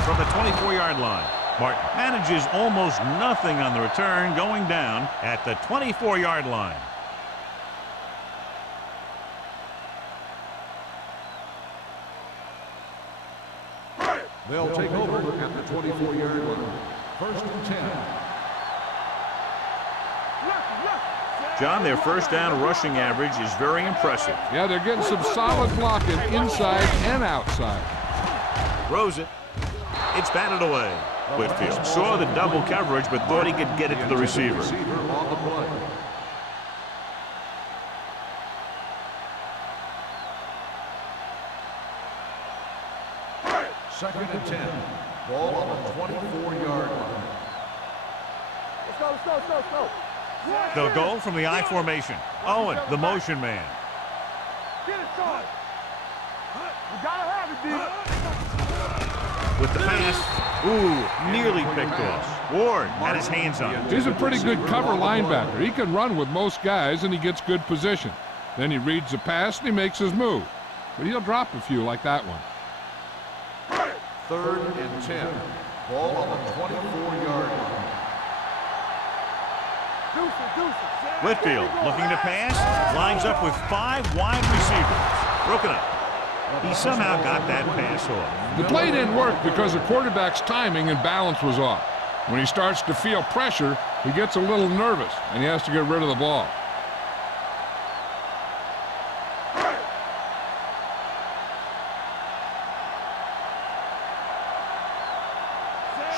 From the 24-yard line, Martin manages almost nothing on the return, going down at the 24-yard line. They'll take over at the 24-yard line. First and 10. John, their first down rushing average is very impressive. Yeah, they're getting some solid blocking inside and outside. Throws it. It's batted away. Whitfield saw the double coverage but thought he could get it to the receiver. On the play. Second and 10. Ball on the 24-yard line. Let's go. They'll go from the I formation. Owen, the motion man. Get it, son. You gotta have it, D. With the pass. Ooh, nearly picked off. Ward had his hands on it. He's a pretty good cover linebacker. He can run with most guys, and he gets good position. Then he reads the pass, and he makes his move. But he'll drop a few like that one. Third and 10. Ball on the 24-yard line. Whitfield looking to pass. Lines up with 5 wide receivers. Broken up. He somehow got that pass off. The play didn't work because the quarterback's timing and balance was off. When he starts to feel pressure, he gets a little nervous, and he has to get rid of the ball.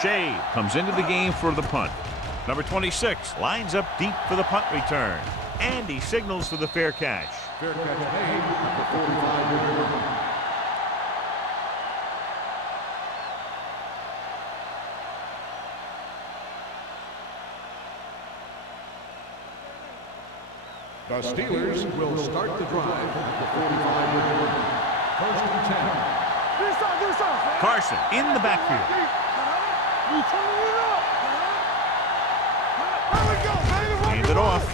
Shea comes into the game for the punt. Number 26 lines up deep for the punt return. And he signals for the fair catch. Fair catch made at the 45-yard line. The Steelers will start the drive at the 45-yard line. First and 10. Carson in the backfield. Hand it off.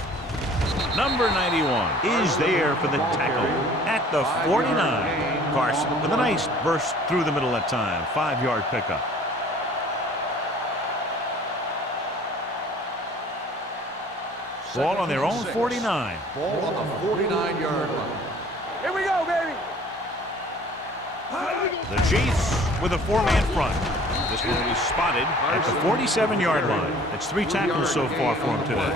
Number 91 is there for the tackle at the 49. Carson with a nice burst through the middle that time. 5-yard pickup. Ball on their own 49. Ball on the 49-yard line. Here we go, baby. The Chiefs with a 4-man front. This will be spotted at the 47-yard line. That's 3 tackles so far for him today.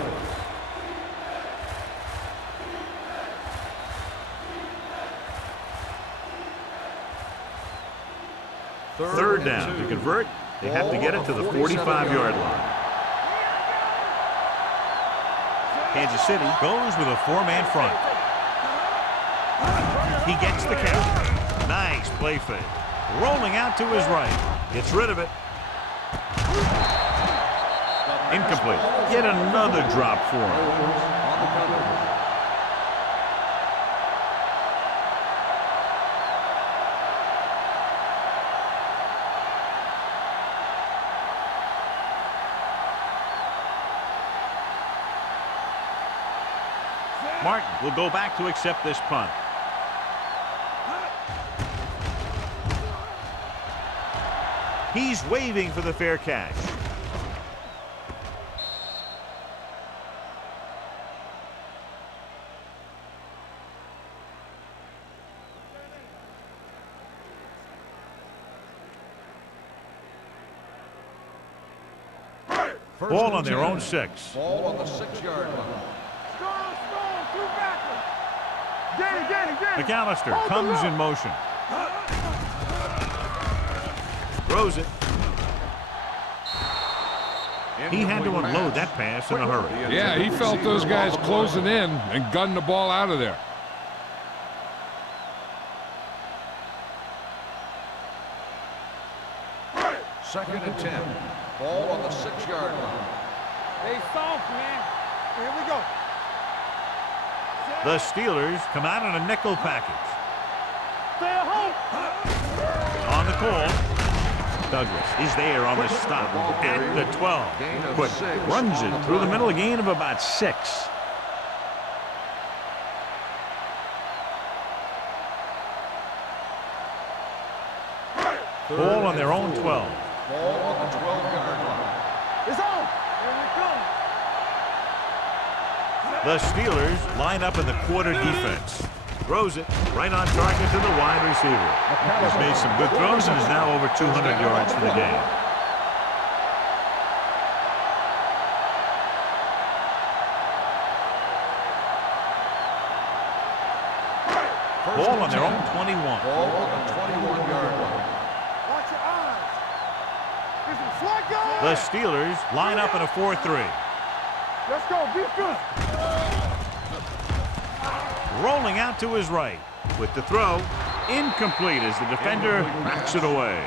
Third down. To convert, they have to get it to the 45-yard line. Kansas City goes with a 4-man front. He gets the count. Nice play fake. Rolling out to his right. Gets rid of it. Incomplete. Yet another drop for him. Martin will go back to accept this punt. He's waving for the fair catch. Ball on their own 6. Ball on the 6-yard line. McAllister comes in motion. Throws it. He had to unload that pass in a hurry. Yeah, he felt those guys closing in and gunned the ball out of there. Second and 10. Ball on the 6-yard line. Hey, soft, man. Here we go. The Steelers come out in a nickel package. Stay at home. On the call, Douglas is there on the stop at the 12. Quick runs it through the middle, a gain of about 6. Ball on their own 12. Ball on the 12-yard line. It's on. Here we come. The Steelers line up in the quarter defense. Throws it right on target to the wide receiver. He's made some good throws and is now over 200 yards for the game. Ball on their own 21. Ball on the 21-yard line. Watch your eyes. This is Flacco. The Steelers line up in a 4-3. Let's go. Be good. Rolling out to his right. With the throw, incomplete as the defender backs it away.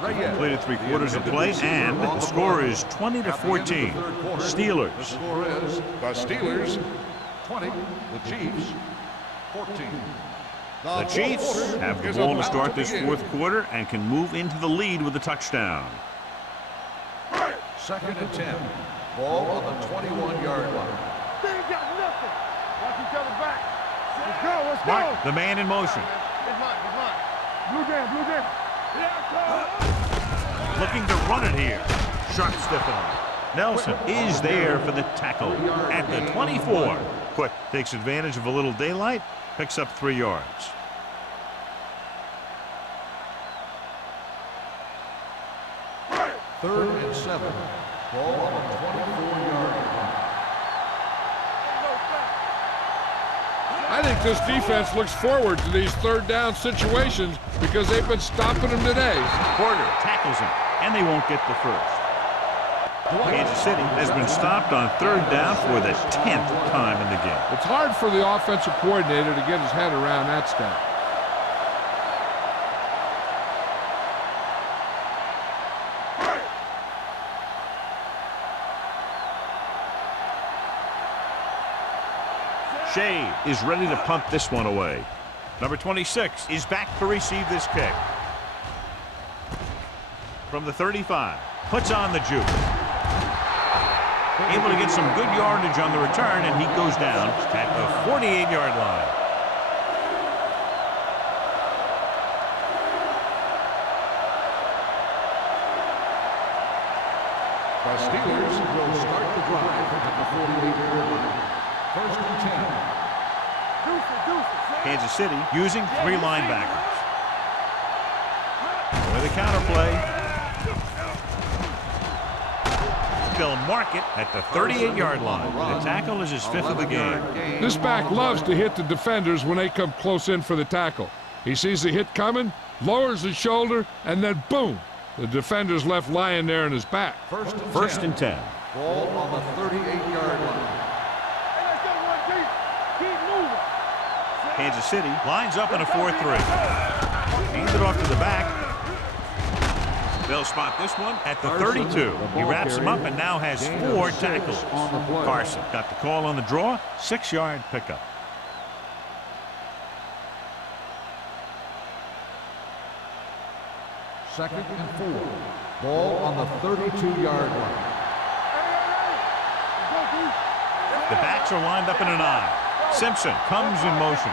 Completed 3/4 of play, and the score is 20-14. Steelers. The score is the Steelers 20, the Chiefs 14. The Chiefs have the ball to start this 4th quarter and can move into the lead with a touchdown. Second and 10. Ball on the 21-yard line. They ain't got nothing. Watch each other back. Let's go. Let's go. Mark, the man in motion. It's mine. It's mine. Blue game. Blue game. Looking to run it here. Sharp stiff on. Nelson is there for the tackle at the 24. Quick takes advantage of a little daylight. Picks up 3 yards. Third and 7. Ball on the 24-yard line. I think this defense looks forward to these 3rd down situations because they've been stopping them today. Porter tackles him, and they won't get the first. Kansas City has been stopped on 3rd down for the 10th time in the game. It's hard for the offensive coordinator to get his head around that stat. Shea is ready to punt this one away. Number 26 is back to receive this kick. From the 35, puts on the juke. Able to get some good yardage on the return, and he goes down at the 48-yard line. The Steelers will start the drive at the 48-yard line. First and 10. Kansas City using 3 linebackers. With a counterplay. They'll mark it at the 38-yard line. The tackle is his 5th of the game. This back loves to hit the defenders when they come close in for the tackle. He sees the hit coming, lowers his shoulder, and then boom, the defender's left lying there in his back. First and 10. Ball on the 38-yard line. Kansas City lines up in a 4-3. Hands it off to the back. They'll spot this one at the 32. He wraps him up and now has 4 tackles. Carson got the call on the draw. 6-yard pickup. Second and 4. Ball on the 32-yard line. The backs are lined up in an I. Simpson comes in motion.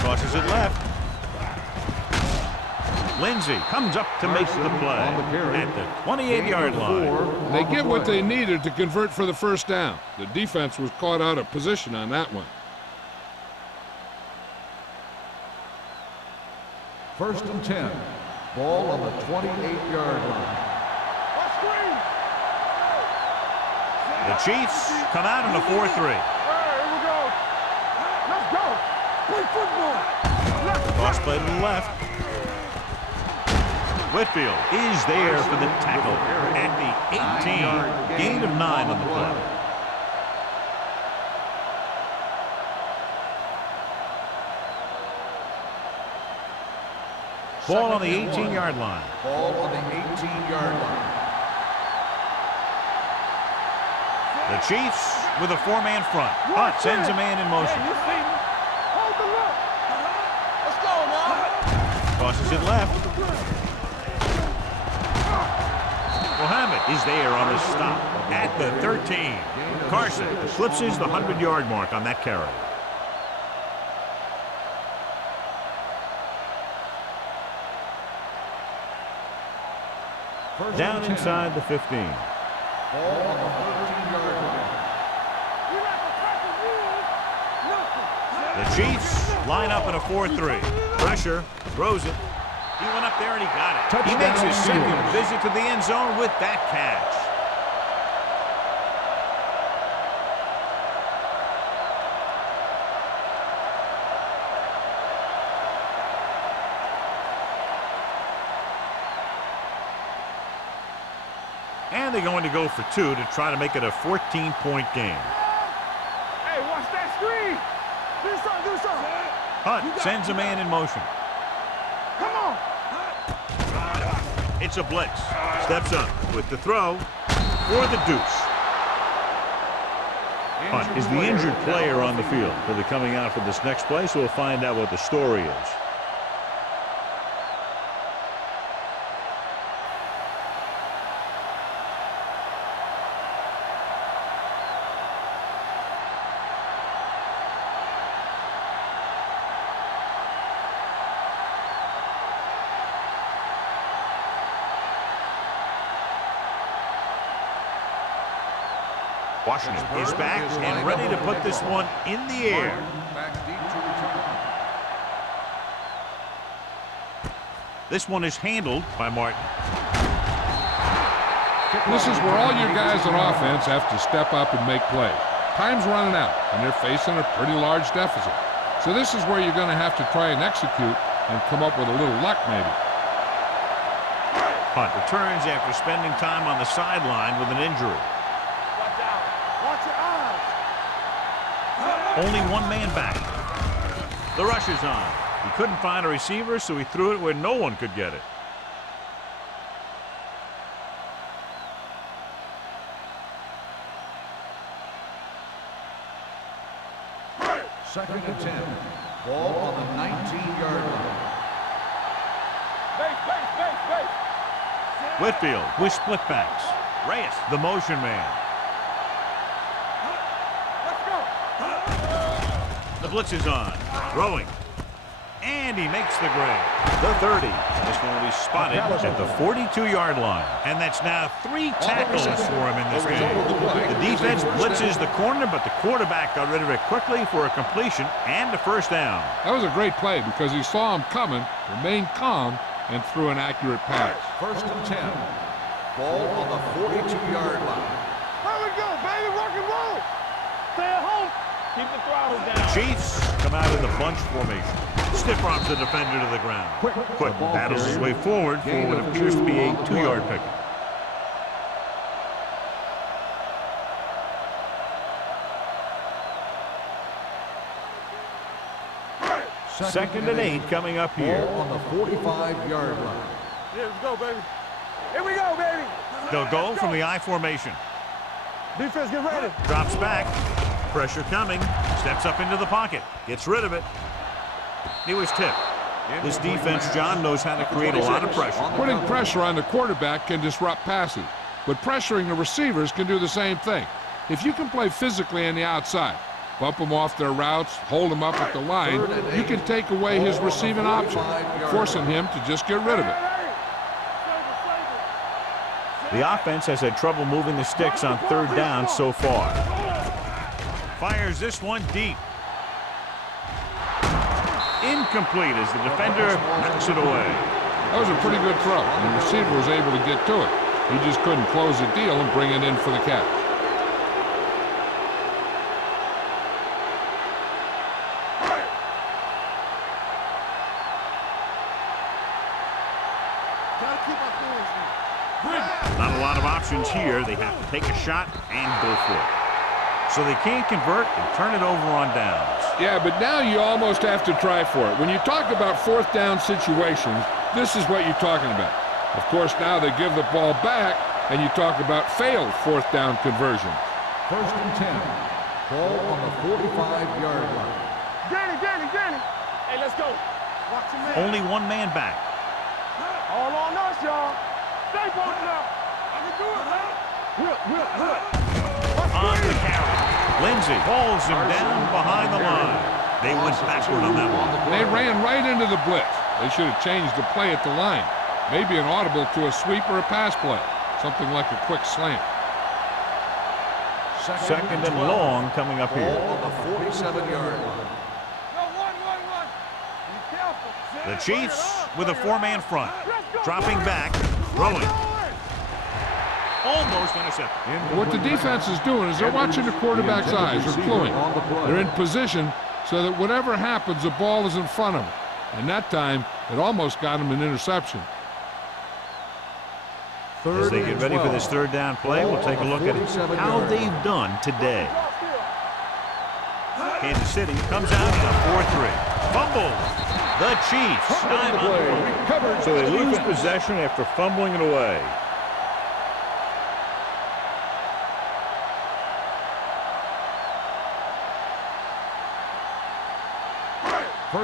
Tosses it left. Lindsey comes up to make the play at the 28-yard line. They get what they needed to convert for the first down. The defense was caught out of position on that one. First and 10. Ball on the 28-yard line. The Chiefs come out in a 4-3. Here we go. Let's go. Play football. Cross play to the left. Whitfield is there for the tackle at the 18. Gain of 9 on the play. Ball on the 18-yard line. Ball on the 18-yard line. The Chiefs with a 4-man front. Hunt sends a man in motion. Hold the look. Let's go now. Tosses it left. Mohammed is there on the stop at the 13. Carson eclipses the 100-yard mark on that carry. Down inside the 15. Ball on the 13-yard line. The Chiefs line up in a 4-3. Pressure, throws it. He went up there and he got it. He makes his second visit to the end zone with that catch. And they're going to go for 2 to try to make it a 14-point game. Hey, watch that screen. Do something. Hunt sends a man in motion. Come on. It's a blitz. Steps up with the throw for the deuce. Hunt is the injured player on the field. He'll be coming out for this next play, so we'll find out what the story is. Washington is back and ready to put this one in the air. This one is handled by Martin. This is where all your guys on offense have to step up and make plays. Time's running out, and they're facing a pretty large deficit. So this is where you're going to have to try and execute and come up with a little luck, maybe. Hunt returns after spending time on the sideline with an injury. Watch your eyes. Only one man back. The rush is on. He couldn't find a receiver, so he threw it where no one could get it. Second and 10. Ball on the 19-yard line. Base. Whitfield with split backs. Reyes, the motion man. The blitz is on. Throwing. And he makes the grade. The 30. This one will be spotted at the 42-yard line. And that's now 3 tackles for him in this game. The defense blitzes the corner, but the quarterback got rid of it quickly for a completion and a first down. That was a great play because he saw him coming, remained calm, and threw an accurate pass. First and 10. Ball on the 42-yard line. Here we go, baby. Rock and roll. Stay at home. Keep the throttle down. The Chiefs come out in the bunch formation. Stiff arms the defender to the ground. Quick battles his way forward for what appears to be a 2-yard pickup. 2nd and 8 coming up here. Ball on the 45-yard line. Yeah, let's go, baby. Here we go, baby. They'll go from the I formation. Defense, get ready. Drops back. Pressure coming. Steps up into the pocket. Gets rid of it. He was tipped. This defense, John, knows how to create a lot of pressure. Putting pressure on the quarterback can disrupt passing, but pressuring the receivers can do the same thing. If you can play physically on the outside, bump them off their routes, hold them up at the line, you can take away his receiving option, forcing him to just get rid of it. The offense has had trouble moving the sticks on 3rd down so far. Fires this one deep. Incomplete as the defender knocks it away. That was a pretty good throw, and the receiver was able to get to it. He just couldn't close the deal and bring it in for the catch. Not a lot of options here. They have to take a shot and go for it. So they can't convert and turn it over on downs. Yeah, but now you almost have to try for it. When you talk about 4th down situations, this is what you're talking about. Of course, now they give the ball back, and you talk about failed 4th down conversions. 1st and 10. Ball on the 45-yard line. Danny. Hey, let's go. Watch your man. Only one man back. All on us, y'all. Stay posted up. I can do it, man. Whip. On the carry. Lindsey hauls him down behind the line. They went backward on that one. They ran right into the blitz. They should have changed the play at the line. Maybe an audible to a sweep or a pass play. Something like a quick slant. 2nd and long coming up here. Ball on the 47-yard line. One. Be careful. The Chiefs with a 4-man front. Dropping back, throwing. Almost intercepted. What the defense is doing is they're watching the quarterback's eyes. They're cluing. They're in position so that whatever happens, the ball is in front of them. And that time, it almost got him an interception. As they get ready for this 3rd down play, we'll take a look at how they've done today. Kansas City comes out in a 4-3. Fumble. The Chiefs time on. So they lose possession after fumbling it away.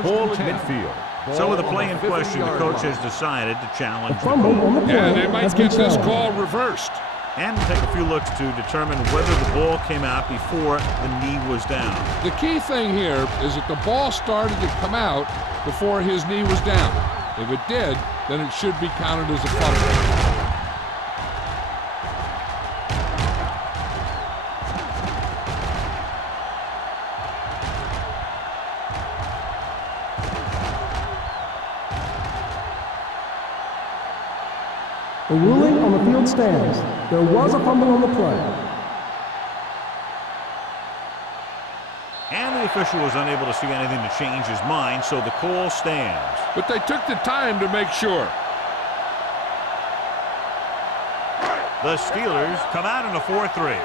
Ball at midfield. So with the play in question, the coach has decided to challenge the call. Yeah, they might get this call reversed. And take a few looks to determine whether the ball came out before the knee was down. The key thing here is that the ball started to come out before his knee was down. If it did, then it should be counted as a fumble. The ruling on the field stands. There was a fumble on the play. And the official was unable to see anything to change his mind, so the call stands. But they took the time to make sure. The Steelers come out in a 4-3.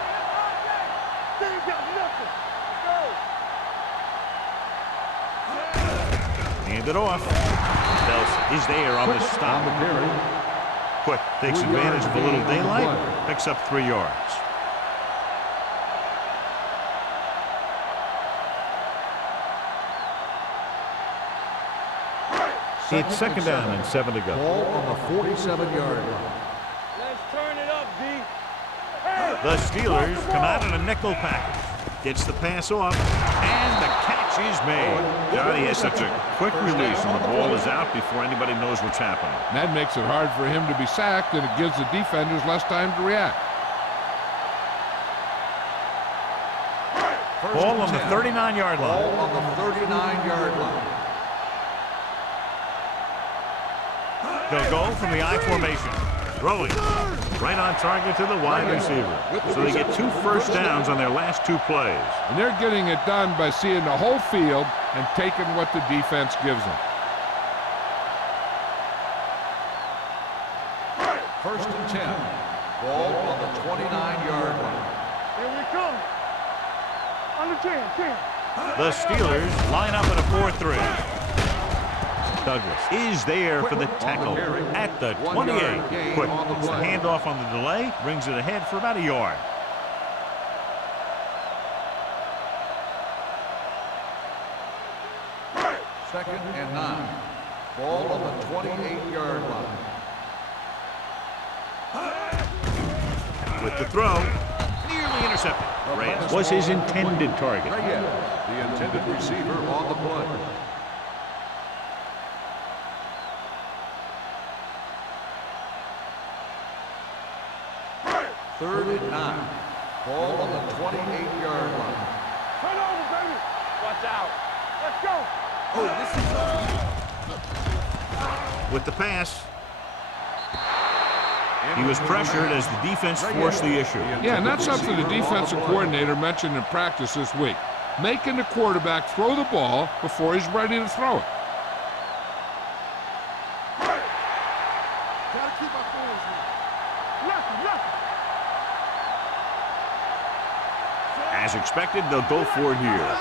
Hand it off. Belt is there on the stop. Quick takes advantage of a little daylight, picks up 3 yards. It's 2nd down and 7 to go. Ball on the 47-yard line. Let's turn it up, D. The Steelers come out in a nickel package. Gets the pass off, and the catch is made. Johnny has such a quick release, and the ball is out before anybody knows what's happening. That makes it hard for him to be sacked, and it gives the defenders less time to react. Ball on the 39-yard line. Ball on the 39-yard line. They'll go from the I formation. Throwing. Right on target to the wide receiver. So they get 2 first downs on their last 2 plays. And they're getting it done by seeing the whole field and taking what the defense gives them. 1st and 10. Ball on the 29-yard line. Here we come. Under 10. The Steelers line up in a 4-3. Douglas is there for the tackle at the 28. Quick, it's the handoff on the delay, brings it ahead for about a yard. Second and 9. Ball on the 28-yard line. With the throw, nearly intercepted. Reyes was his intended target. Reyes, the intended receiver on the play. Third and 9. Ball on the 28-yard line. Turn over, baby. Watch out. Let's go. With the pass, he was pressured as the defense forced the issue. Yeah, and that's something the defensive coordinator mentioned in practice this week. Making the quarterback throw the ball before he's ready to throw it. Gotta keep our fingers left. As expected, they'll go for it here.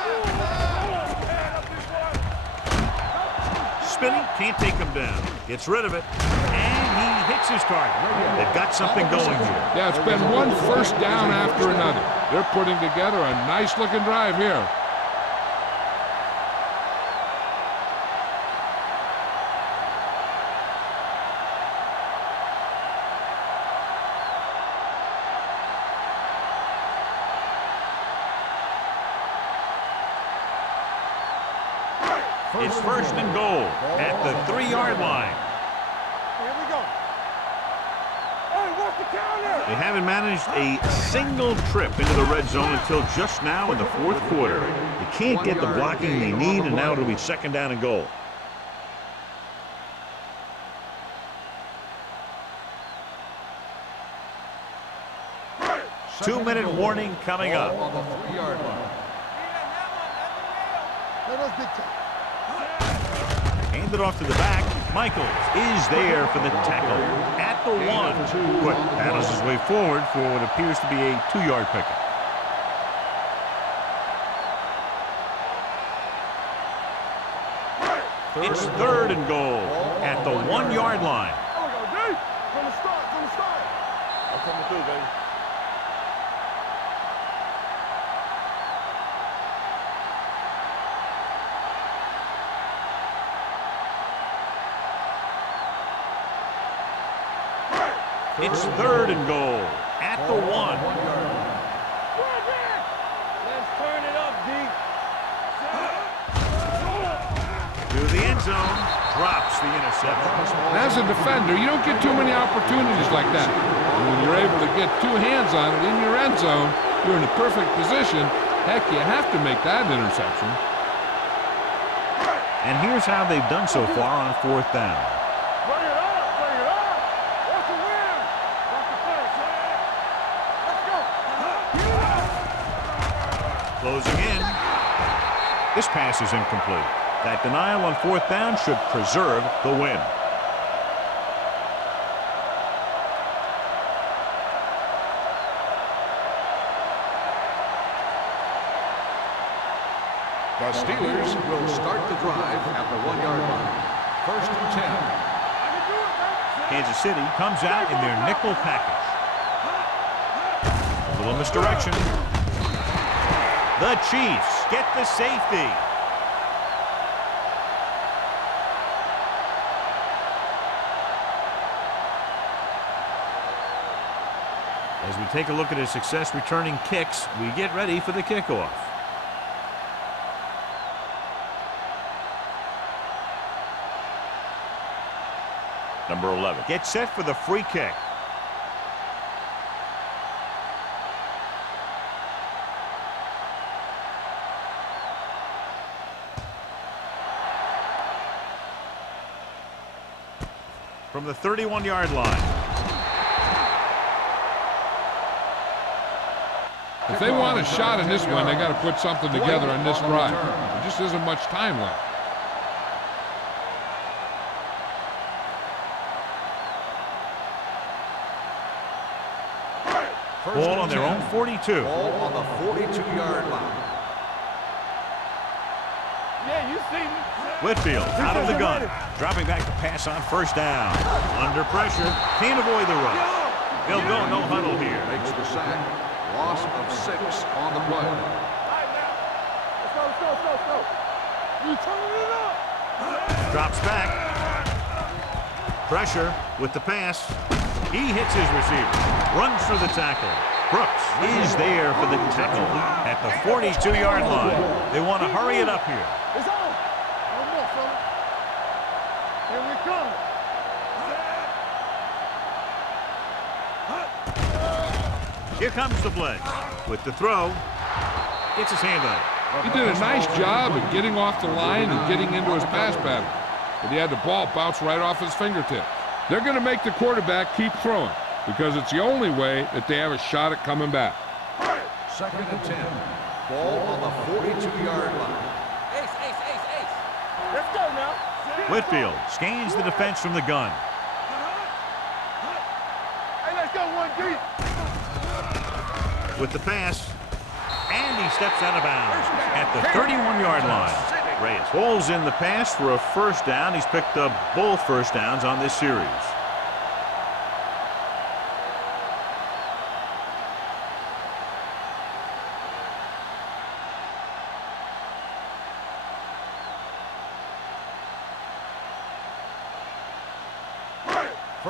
Spinning, can't take him down. Gets rid of it, and he hits his target. They've got something going here. Yeah, it's been one first down after another. They're putting together a nice-looking drive here. It's first and goal at the 3-yard line. Here we go. Hey, what's the counter? They haven't managed a single trip into the red zone until just now in the fourth quarter. They can't get the blocking they need, and now it'll be second down and goal. Two-minute warning coming up. On the 3-yard line. Let us big time. Handed off to the back. Michaels is there for the tackle at the 1. Quick battles his way forward for what appears to be a 2-yard pickup. It's third and goal at the 1-yard line. There we go, D. From the start. I'm coming through, baby. It's third and goal at the 1. Let's turn it up, D. To the end zone, drops the interception. As a defender, you don't get too many opportunities like that. And when you're able to get two hands on it in your end zone, you're in a perfect position. Heck, you have to make that interception. And here's how they've done so far on fourth down. Bring it up. What's the win? What's the finish? Let's go. Closing in. This pass is incomplete. That denial on fourth down should preserve the win. The Steelers will start the drive at the 1-yard line. First and 10. Kansas City comes out in their nickel package. A little misdirection. The Chiefs get the safety. As we take a look at his success returning kicks, we get ready for the kickoff. Number 11 gets set for the free kick. From the 31-yard line. If they want a shot in this one, they got to put something together on this drive. There just isn't much time left. Ball on their own 42. Ball on the 42-yard line. Yeah, you see me. Whitfield out of the gun. Dropping back to pass on first down. Under pressure. Can't avoid the run. They'll go no huddle here. Makes the sack. Loss of 6 on the play. All right, now. Let's go. You turn it up. Drops back. Pressure with the pass. He hits his receiver. Runs through the tackle. Brooks is there for the tackle at the 42-yard line. They want to hurry it up here. It's on. No more, fella. Here we come. Here comes the blitz. With the throw. Gets his hand on it. He did a nice job of getting off the line and getting into his pass pattern, but he had the ball bounce right off his fingertips. They're going to make the quarterback keep throwing because it's the only way that they have a shot at coming back. 2nd and 10. Ball on the 42-yard line. Ace. Let's go now. Whitfield scans the defense from the gun. Hey, let's go 1-3. With the pass. And he steps out of bounds at the 31-yard line. Reyes pulls in the pass for a first down. He's picked up both first downs on this series.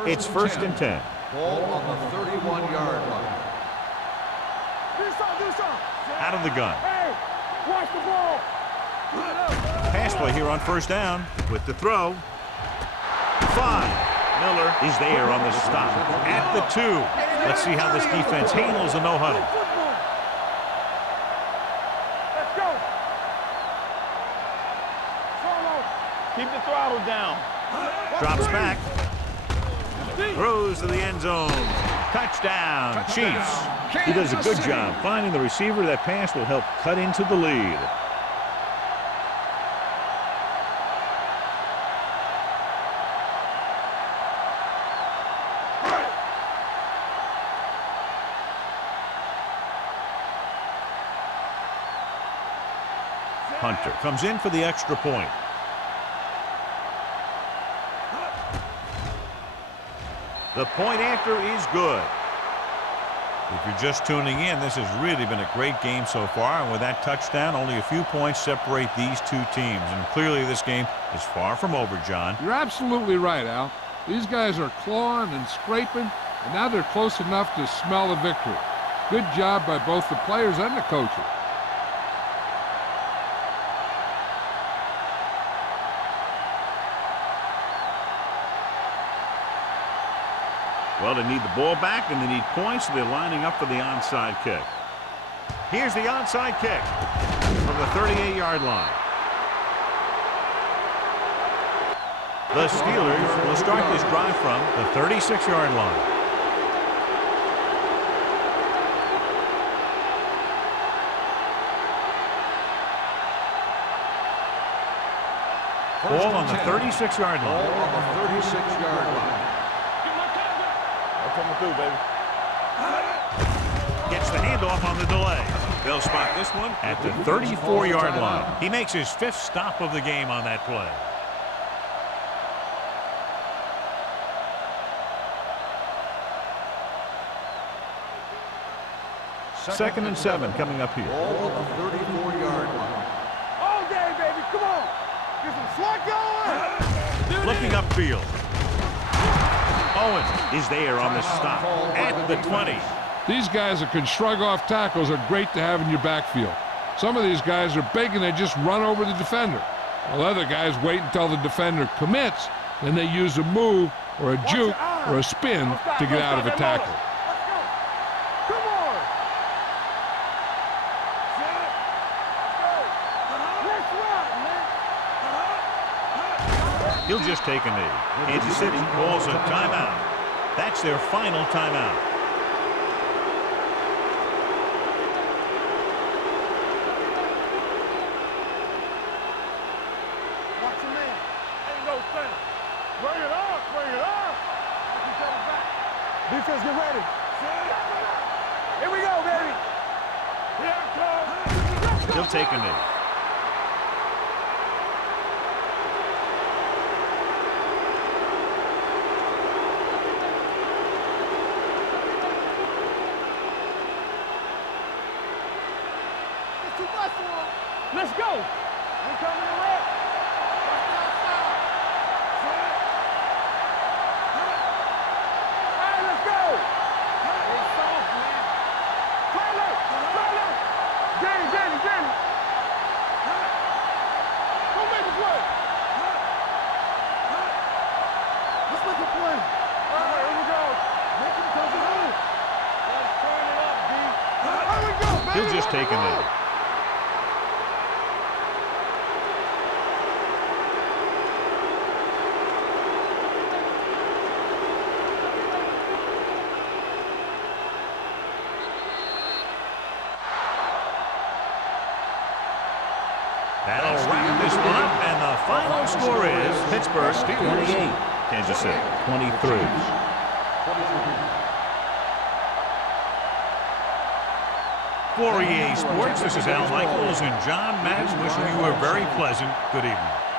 It's 1st and 10. Ball on the 31-yard line. Do something. Out of the gun. Hey, watch the ball. Pass play here on first down with the throw. 5. Miller is there on the stop at the 2. Let's see how this defense handles the no huddle. Let's go. Solo. Keep the throttle down. Drops back. Throws to the end zone. Touchdown, Chiefs. He does a good job finding the receiver. That pass will help cut into the lead. Hunter comes in for the extra point. The point after is good. If you're just tuning in, this has really been a great game so far, and with that touchdown, only a few points separate these two teams, and clearly this game is far from over, John. You're absolutely right, Al. These guys are clawing and scraping, and now they're close enough to smell the victory. Good job by both the players and the coaches. Well, they need the ball back, and they need points, so they're lining up for the onside kick. Here's the onside kick from the 38-yard line. The Steelers will start this drive from the 36-yard line. Ball on the 36-yard line. Ball on the 36-yard line. Coming through, baby. Gets the handoff on the delay. They'll spot this one at the 34-yard line. He makes his 5th stop of the game on that play. Second and 7 coming up here. Ball on the 34-yard line. All day, baby. Come on. Get some swag going. Looking upfield. Owen is there on the stop at the 20. These guys that can shrug off tackles are great to have in your backfield. Some of these guys are big and they just run over the defender, while other guys wait until the defender commits, then they use a move or a juke or a spin to get out of a tackle. Let's go. Come on. Let's rock, man. He'll just take a knee. Kansas City calls a timeout. That's their final timeout. Watch your man. Ain't no center. Bring it up. Defense, get ready. Here we go, baby. Here it comes. He'll take a knee. Let's go. We coming to work. Hey, let's go. It's soft, man. Play. Danny. Go make a play. Let's make a play. All right, here we go. Make him touch it out. Let's turn it up, D. Here we go, baby. He'll just take a knee. That'll wrap this one up, and the final score is Pittsburgh 28, Kansas City 23. For EA Sports, this is Al Michaels and John Madden wishing you a very pleasant good evening.